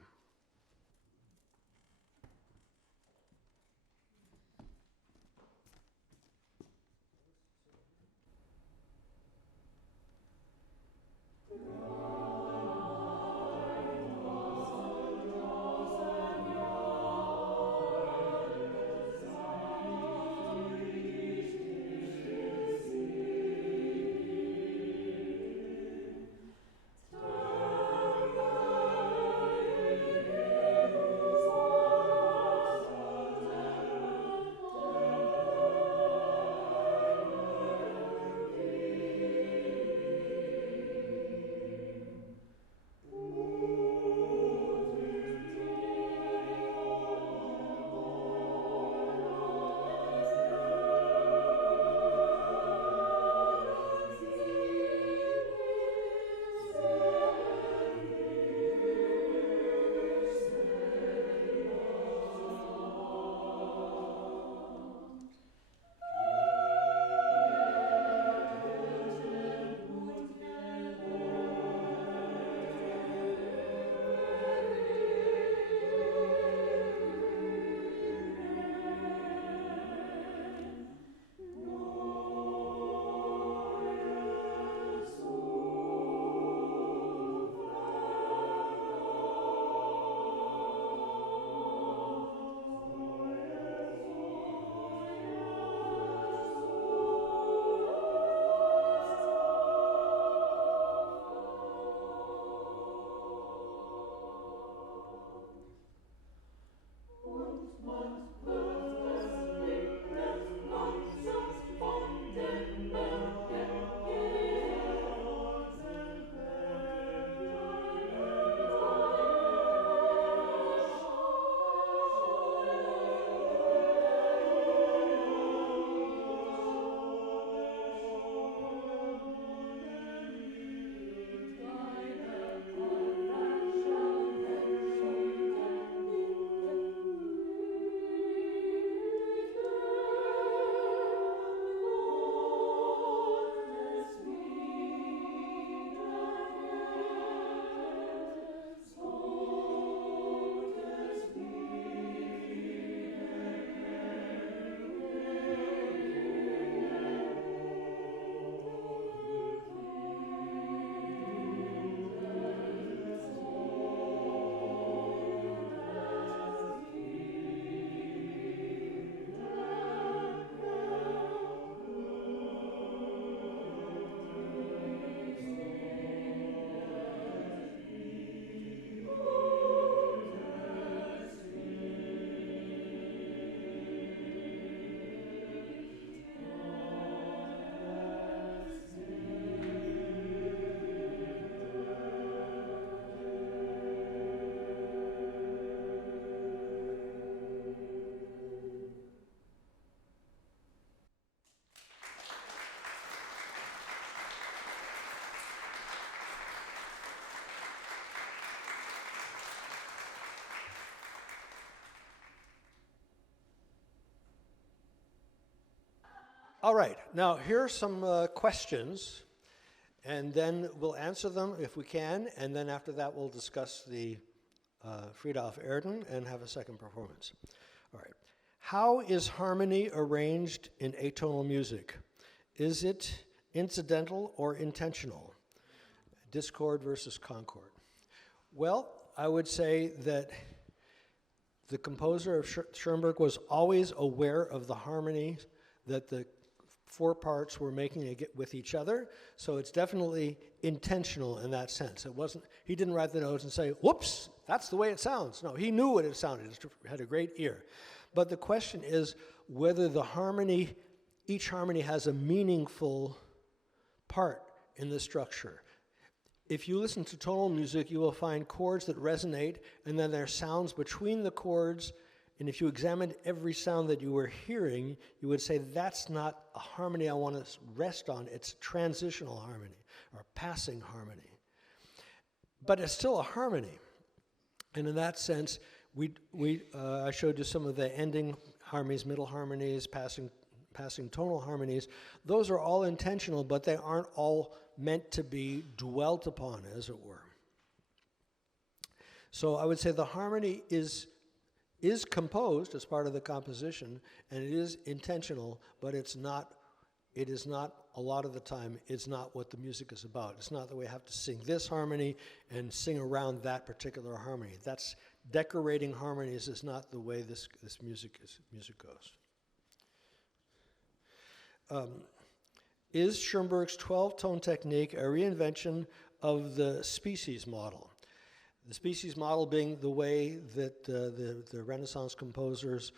All right, now here are some questions, and then we'll answer them if we can, and then after that we'll discuss the Friede of Erden and have a second performance. All right, how is harmony arranged in atonal music? Is it incidental or intentional? Discord versus concord. Well, I would say that the composer of Schoenberg was always aware of the harmony that the four parts were making with each other, so it's definitely intentional in that sense. It wasn't, he didn't write the notes and say, whoops, that's the way it sounds. No, he knew what it sounded, he had a great ear. But the question is whether the harmony, each harmony has a meaningful part in the structure. If you listen to tonal music, you will find chords that resonate, and then there are sounds between the chords And if you examined every sound that you were hearing, you would say, that's not a harmony I want to rest on. It's transitional harmony or passing harmony. But it's still a harmony. And in that sense, I showed you some of the ending harmonies, middle harmonies, passing tonal harmonies. Those are all intentional, but they aren't all meant to be dwelt upon, as it were. So I would say the harmony is composed as part of the composition, and it is intentional, but it is not, a lot of the time, it's not what the music is about. It's not that we have to sing this harmony and sing around that particular harmony. That's decorating harmonies is not the way this music goes. Is Schoenberg's 12-tone technique a reinvention of the species model? The species model being the way that the Renaissance composers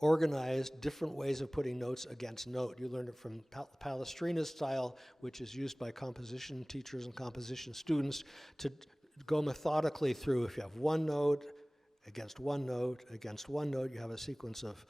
organized different ways of putting notes against note. You learned it from Palestrina's style, which is used by composition teachers and composition students to go methodically through. If you have one note, against one note, against one note, you have a sequence of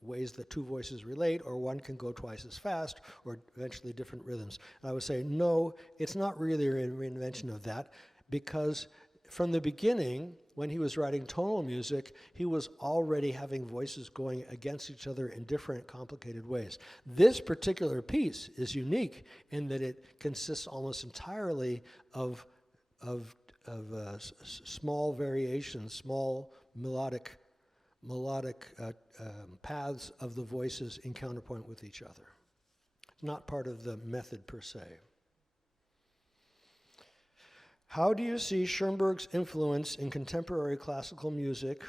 ways that two voices relate, or one can go twice as fast, or eventually different rhythms. And I would say, no, it's not really a reinvention of that, because from the beginning, when he was writing tonal music, he was already having voices going against each other in different complicated ways. This particular piece is unique in that it consists almost entirely of small variations, small melodic paths of the voices in counterpoint with each other. It's not part of the method per se. How do you see Schoenberg's influence in contemporary classical music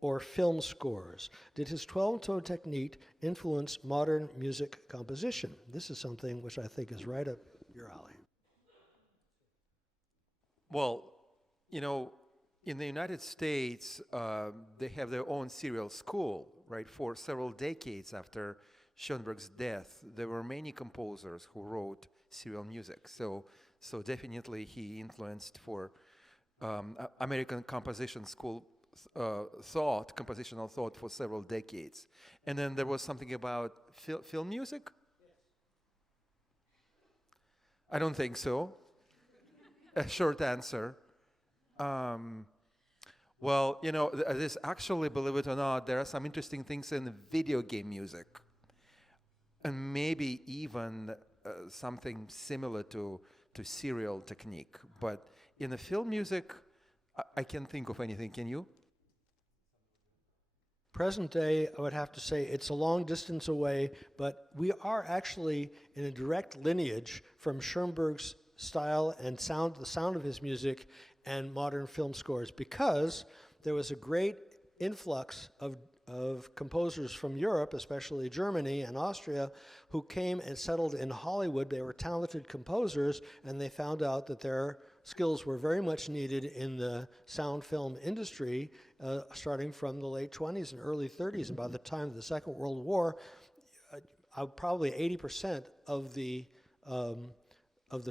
or film scores? Did his 12-tone technique influence modern music composition? This is something which I think is right up your alley. Well, you know, in the United States, they have their own serial school, right? For several decades after Schoenberg's death, there were many composers who wrote serial music. So definitely he influenced for American composition school compositional thought for several decades. And then there was something about film music? I don't think so. A short answer. Well, you know, this actually, believe it or not, there are some interesting things in video game music. And maybe even something similar to serial technique. But in the film music, I can't think of anything. Can you? Present day, I would have to say it's a long distance away, but we are actually in a direct lineage from Schoenberg's style and sound, the sound of his music, and modern film scores, because there was a great influx of composers from Europe, especially Germany and Austria, who came and settled in Hollywood. They were talented composers, and they found out that their skills were very much needed in the sound film industry, starting from the late 20s and early 30s. And by the time of the Second World War, probably 80% of the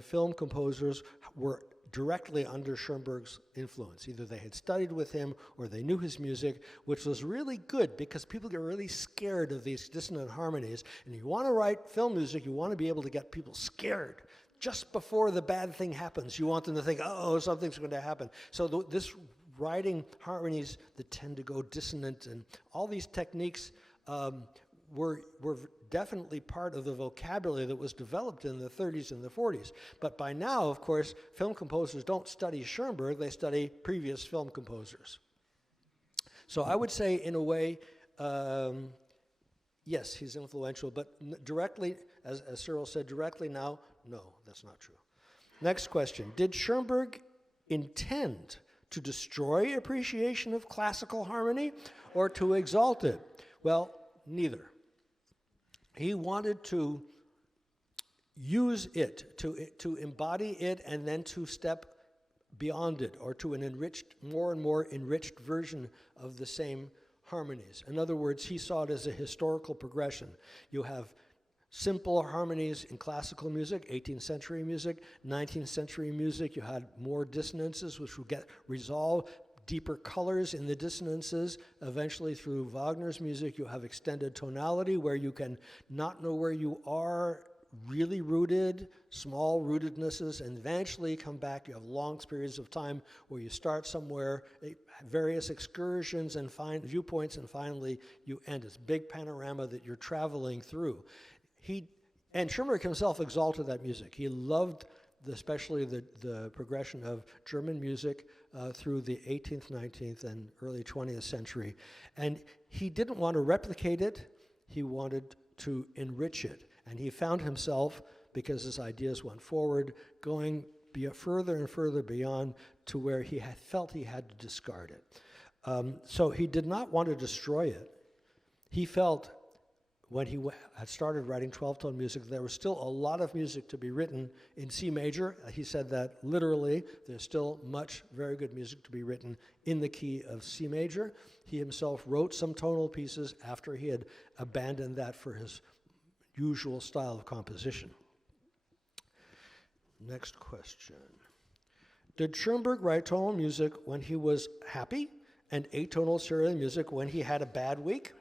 film composers were directly under Schoenberg's influence. Either they had studied with him or they knew his music, which was really good because people get really scared of these dissonant harmonies. And you want to write film music, you want to be able to get people scared. Just before the bad thing happens, you want them to think, oh, something's going to happen. So this writing harmonies that tend to go dissonant and all these techniques were definitely part of the vocabulary that was developed in the 30s and the 40s. But by now, of course, film composers don't study Schoenberg, they study previous film composers. So I would say, in a way, yes, he's influential, but directly, as Cyril said, directly now, no, that's not true. Next question. Did Schoenberg intend to destroy appreciation of classical harmony or to exalt it? Well, neither. He wanted to use it, to embody it, and then to step beyond it, or to an more and more enriched version of the same harmonies. In other words, he saw it as a historical progression. You have simple harmonies in classical music, 18th century music. 19th century music, you had more dissonances, which would get resolved, deeper colors in the dissonances. Eventually, through Wagner's music, you have extended tonality, where you can not know where you are, really rooted, small rootednesses, and eventually come back. You have long periods of time where you start somewhere, various excursions and viewpoints, and finally you end. It's a big panorama that you're traveling through. And Schoenberg himself exalted that music. He loved especially the progression of German music through the 18th, 19th, and early 20th century. And he didn't want to replicate it, he wanted to enrich it. And he found himself, because his ideas went forward, going further and further beyond to where he had felt he had to discard it. So he did not want to destroy it. He felt, when he had started writing 12-tone music, there was still a lot of music to be written in C major. He said that literally, there's still much very good music to be written in the key of C major. He himself wrote some tonal pieces after he had abandoned that for his usual style of composition. Next question. Did Schoenberg write tonal music when he was happy and atonal serial music when he had a bad week?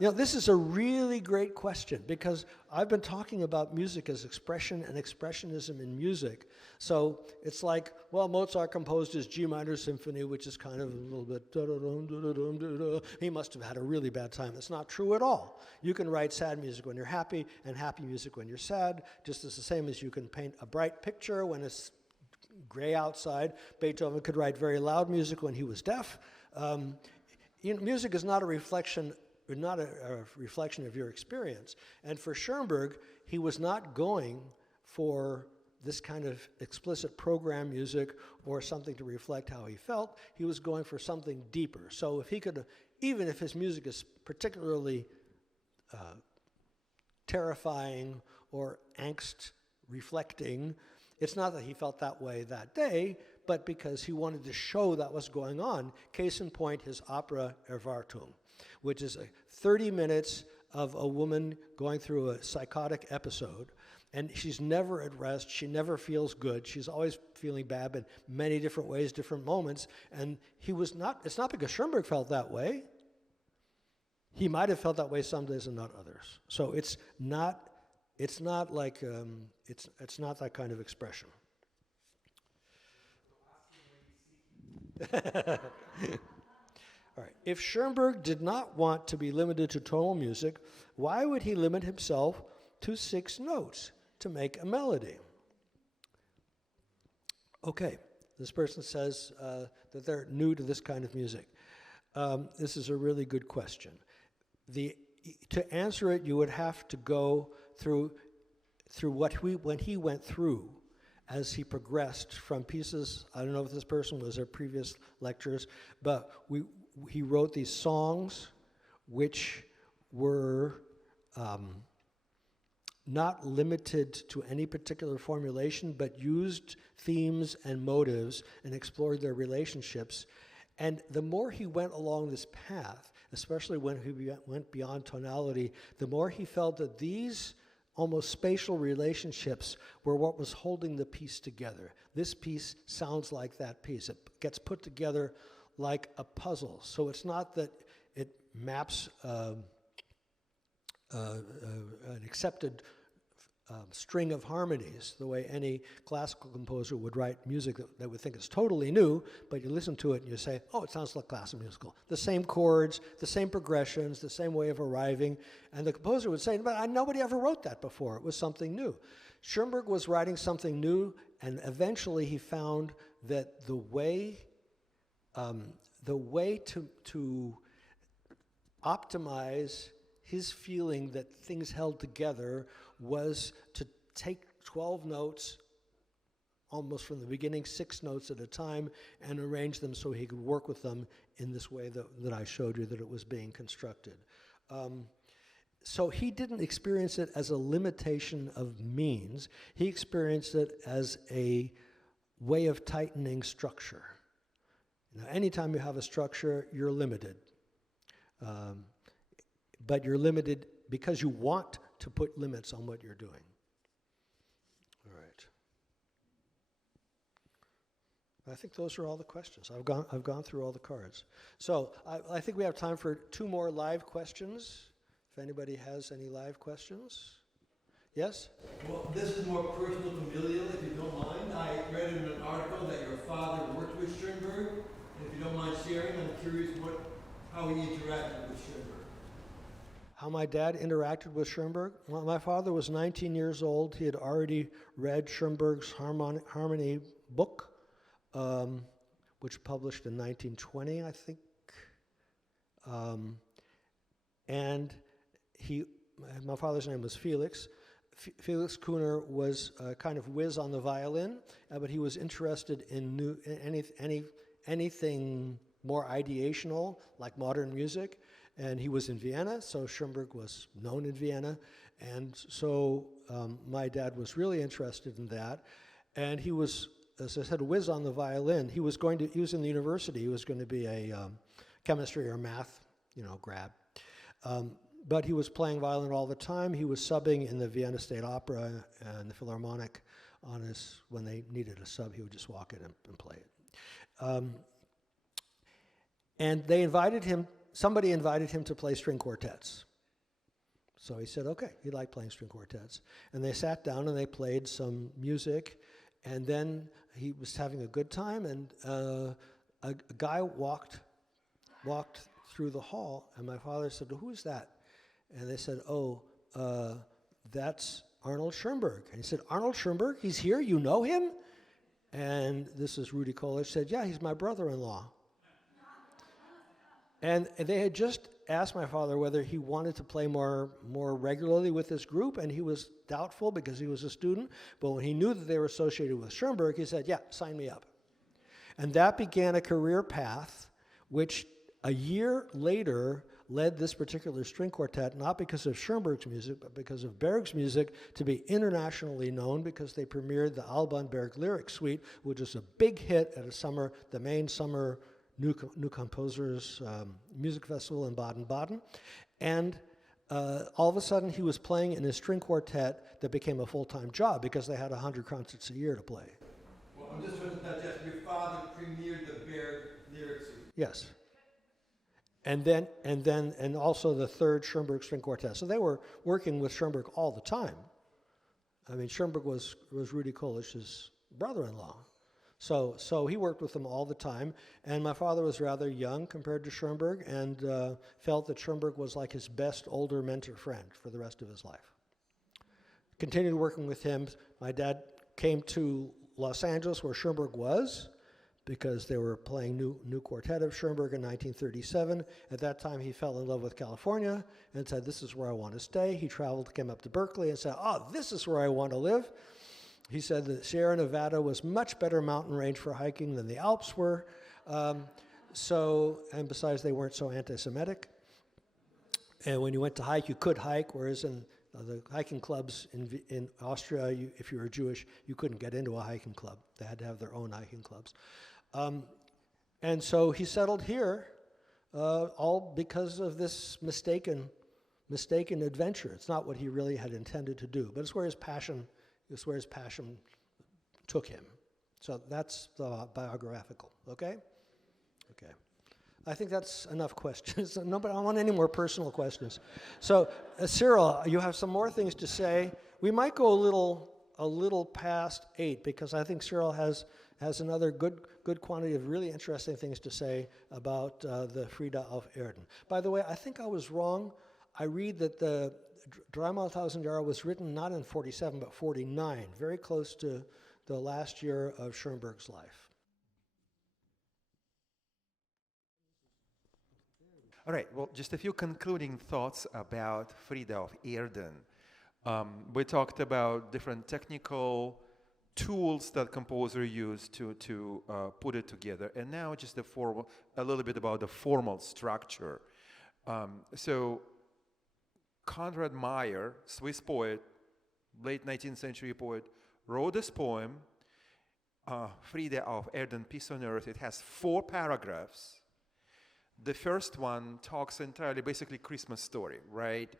You know, this is a really great question, because I've been talking about music as expression and expressionism in music. So it's like, well, Mozart composed his G minor symphony, which is kind of a little bit da-da-dum, da-da-dum, da-da. He must have had a really bad time. That's not true at all. You can write sad music when you're happy and happy music when you're sad, just as the same as you can paint a bright picture when it's gray outside. Beethoven could write very loud music when he was deaf. Music is not a reflection of your experience. And for Schoenberg, he was not going for this kind of explicit program music or something to reflect how he felt. He was going for something deeper. So if he could, even if his music is particularly terrifying or angst reflecting, it's not that he felt that way that day, but because he wanted to show that was going on. Case in point, his opera Erwartung, which is 30 minutes of a woman going through a psychotic episode, and she's never at rest, she never feels good, she's always feeling bad in many different ways, different moments, and it's not because Schoenberg felt that way. He might have felt that way some days and not others. So it's not that kind of expression. All right. If Schoenberg did not want to be limited to tonal music, why would he limit himself to 6 notes to make a melody? Okay, this person says that they're new to this kind of music. This is a really good question. To answer it, you would have to go through when he went through as he progressed from pieces. I don't know if this person was our previous lectures, but he wrote these songs which were not limited to any particular formulation, but used themes and motives and explored their relationships. And the more he went along this path, especially when he went beyond tonality, the more he felt that these almost spatial relationships were what was holding the piece together. This piece sounds like that piece. It gets put together like a puzzle. So it's not that it maps an accepted string of harmonies, the way any classical composer would write music that would think is totally new, but you listen to it and you say, oh, it sounds like classical musical. The same chords, the same progressions, the same way of arriving. And the composer would say, but nobody ever wrote that before. It was something new. Schoenberg was writing something new, and eventually he found that the way to optimize his feeling that things held together was to take 12 notes, almost from the beginning, 6 notes at a time, and arrange them so he could work with them in this way that I showed you that it was being constructed. So he didn't experience it as a limitation of means. He experienced it as a way of tightening structure. Now, anytime you have a structure, you're limited. But you're limited because you want to put limits on what you're doing. All right. I think those are all the questions. I've gone through all the cards. So I think we have time for 2 more live questions. If anybody has any live questions. Yes? Well, this is more personal, familial, if you don't mind. I read in an article that your father worked with Schoenberg. And if you don't mind sharing, I'm curious how he interacted with Schoenberg. How my dad interacted with Schoenberg? Well, my father was 19 years old. He had already read Schoenberg's harmony book, which published in 1920, I think. And my father's name was Felix. Felix Khuner was kind of whiz on the violin, but he was interested in anything more ideational, like modern music. And he was in Vienna, so Schoenberg was known in Vienna. And so my dad was really interested in that. And he was, as I said, whiz on the violin. He was in the university. He was going to be a chemistry or math, grad. But he was playing violin all the time. He was subbing in the Vienna State Opera and the Philharmonic when they needed a sub, he would just walk in and play it. And somebody invited him to play string quartets. So he said, okay, he liked playing string quartets. And they sat down and they played some music, and then he was having a good time, and a guy walked through the hall, and my father said, who's that? And they said, that's Arnold Schoenberg. And he said, Arnold Schoenberg, he's here, you know him? And this is Rudy Colich, said, yeah, he's my brother-in-law. And they had just asked my father whether he wanted to play more regularly with this group, and he was doubtful because he was a student. But when he knew that they were associated with Schoenberg, he said, yeah, sign me up. And that began a career path, which a year later led this particular string quartet, not because of Schoenberg's music, but because of Berg's music, to be internationally known because they premiered the Alban Berg Lyric Suite, which was a big hit at the main summer New Composers Music Festival in Baden-Baden. And all of a sudden, he was playing in a string quartet that became a full-time job because they had 100 concerts a year to play. Well, I'm just going to digest. Your father premiered the Berg Lyric Suite. Yes. And also the third Schoenberg string quartet. So they were working with Schoenberg all the time. I mean, Schoenberg was Rudy Colich's brother-in-law. So he worked with them all the time. And my father was rather young compared to Schoenberg and felt that Schoenberg was like his best older mentor friend for the rest of his life. Continued working with him. My dad came to Los Angeles where Schoenberg was, because they were playing new quartet of Schoenberg in 1937. At that time, he fell in love with California and said, this is where I want to stay. He traveled, came up to Berkeley and said, this is where I want to live. He said that Sierra Nevada was much better mountain range for hiking than the Alps were. And besides, they weren't so anti-Semitic. And when you went to hike, you could hike, whereas in the hiking clubs in Austria, if you were Jewish, you couldn't get into a hiking club. They had to have their own hiking clubs. And so he settled here, all because of this mistaken adventure. It's not what he really had intended to do, but it's where his passion took him. So that's the biographical, okay? Okay. I think that's enough questions. Nobody, I don't want any more personal questions. So, Cyril, you have some more things to say. We might go a little past 8 because I think Cyril has another good quantity of really interesting things to say about the Friede auf Erden. By the way, I think I was wrong. I read that the Dreimal Tausend Jahre was written not in 47 but 49, very close to the last year of Schoenberg's life. All right, well, just a few concluding thoughts about Friede auf Erden. We talked about different technical tools that composer used to put it together, and now just a little bit about the formal structure. So Konrad Meyer, Swiss poet, late 19th century poet, wrote this poem, Friede auf Erden, Peace on Earth. It has 4 paragraphs. The first one talks entirely, basically Christmas story, right?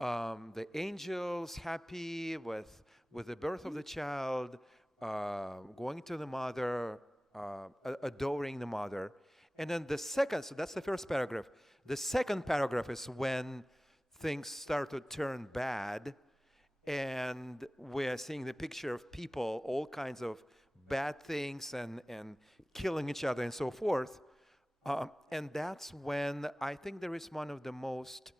the angels happy with the birth of the child, going to the mother, adoring the mother. And then the second, so that's the first paragraph. The second paragraph is when things start to turn bad, and we're seeing the picture of people, all kinds of bad things and killing each other and so forth. And that's when I think there is one of the most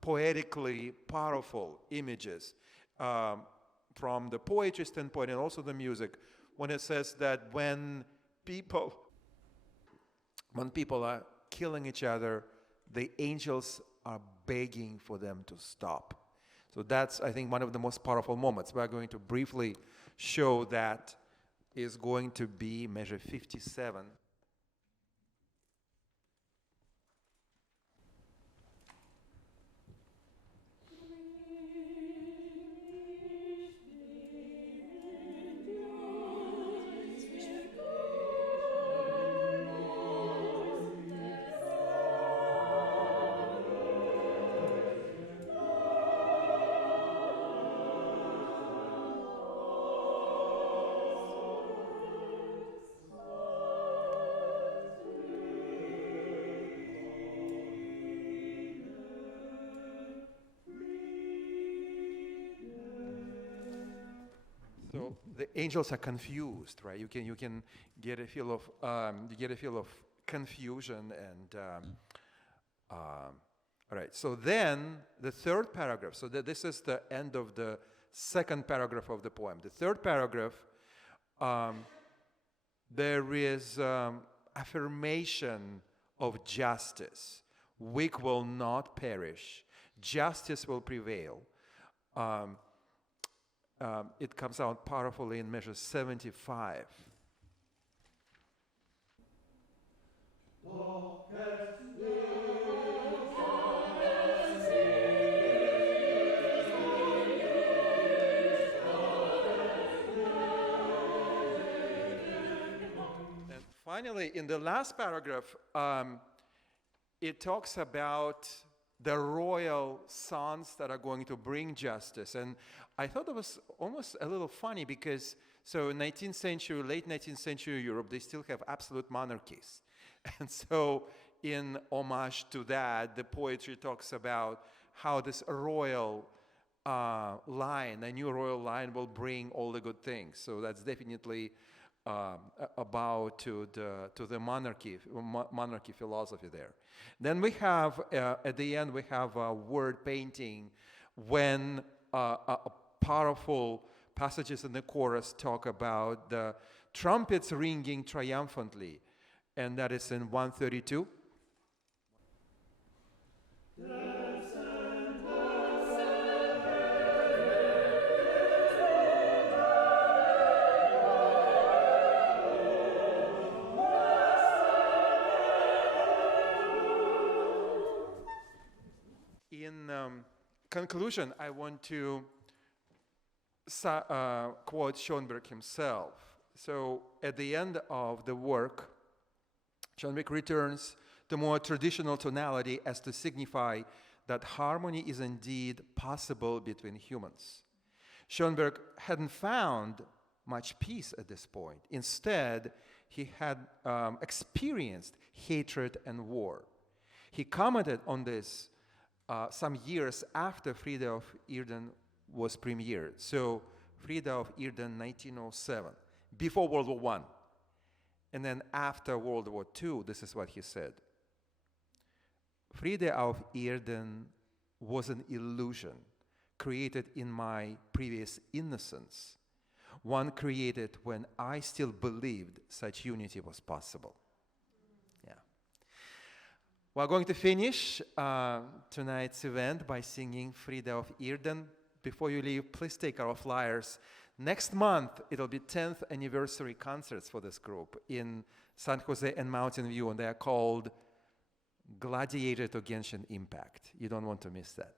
poetically powerful images from the poetry standpoint and also the music, when it says that when people are killing each other, the angels are begging for them to stop. So that's, I think, one of the most powerful moments. We're going to briefly show that is going to be measure 57. So the angels are confused, right? You can get a feel of confusion and all right. So then the third paragraph. So this is the end of the second paragraph of the poem. The third paragraph, there is affirmation of justice. Weak will not perish. Justice will prevail. It comes out powerfully in measure 75. And finally, in the last paragraph, it talks about the royal sons that are going to bring justice. And I thought it was almost a little funny because, so 19th century, late 19th century Europe, they still have absolute monarchies. And so in homage to that, the poetry talks about how this royal line, a new royal line will bring all the good things. So that's definitely about to the monarchy philosophy there. Then we have, at the end, we have a word painting when powerful passages in the chorus talk about the trumpets ringing triumphantly, and that is in 132. In conclusion, I want to quote Schoenberg himself. So at the end of the work, Schoenberg returns to more traditional tonality as to signify that harmony is indeed possible between humans. Schoenberg hadn't found much peace at this point. Instead, he had experienced hatred and war. He commented on this some years after Friede of Erden was premiered. So Friede of Erden, 1907, before World War I. And then after World War II, this is what he said. Friede of Erden was an illusion created in my previous innocence, one created when I still believed such unity was possible. Yeah. We're going to finish tonight's event by singing Friede of Erden. Before you leave, please take our flyers. Next month, it'll be 10th anniversary concerts for this group in San Jose and Mountain View, and they are called Gladiator to Genshin Impact. You don't want to miss that.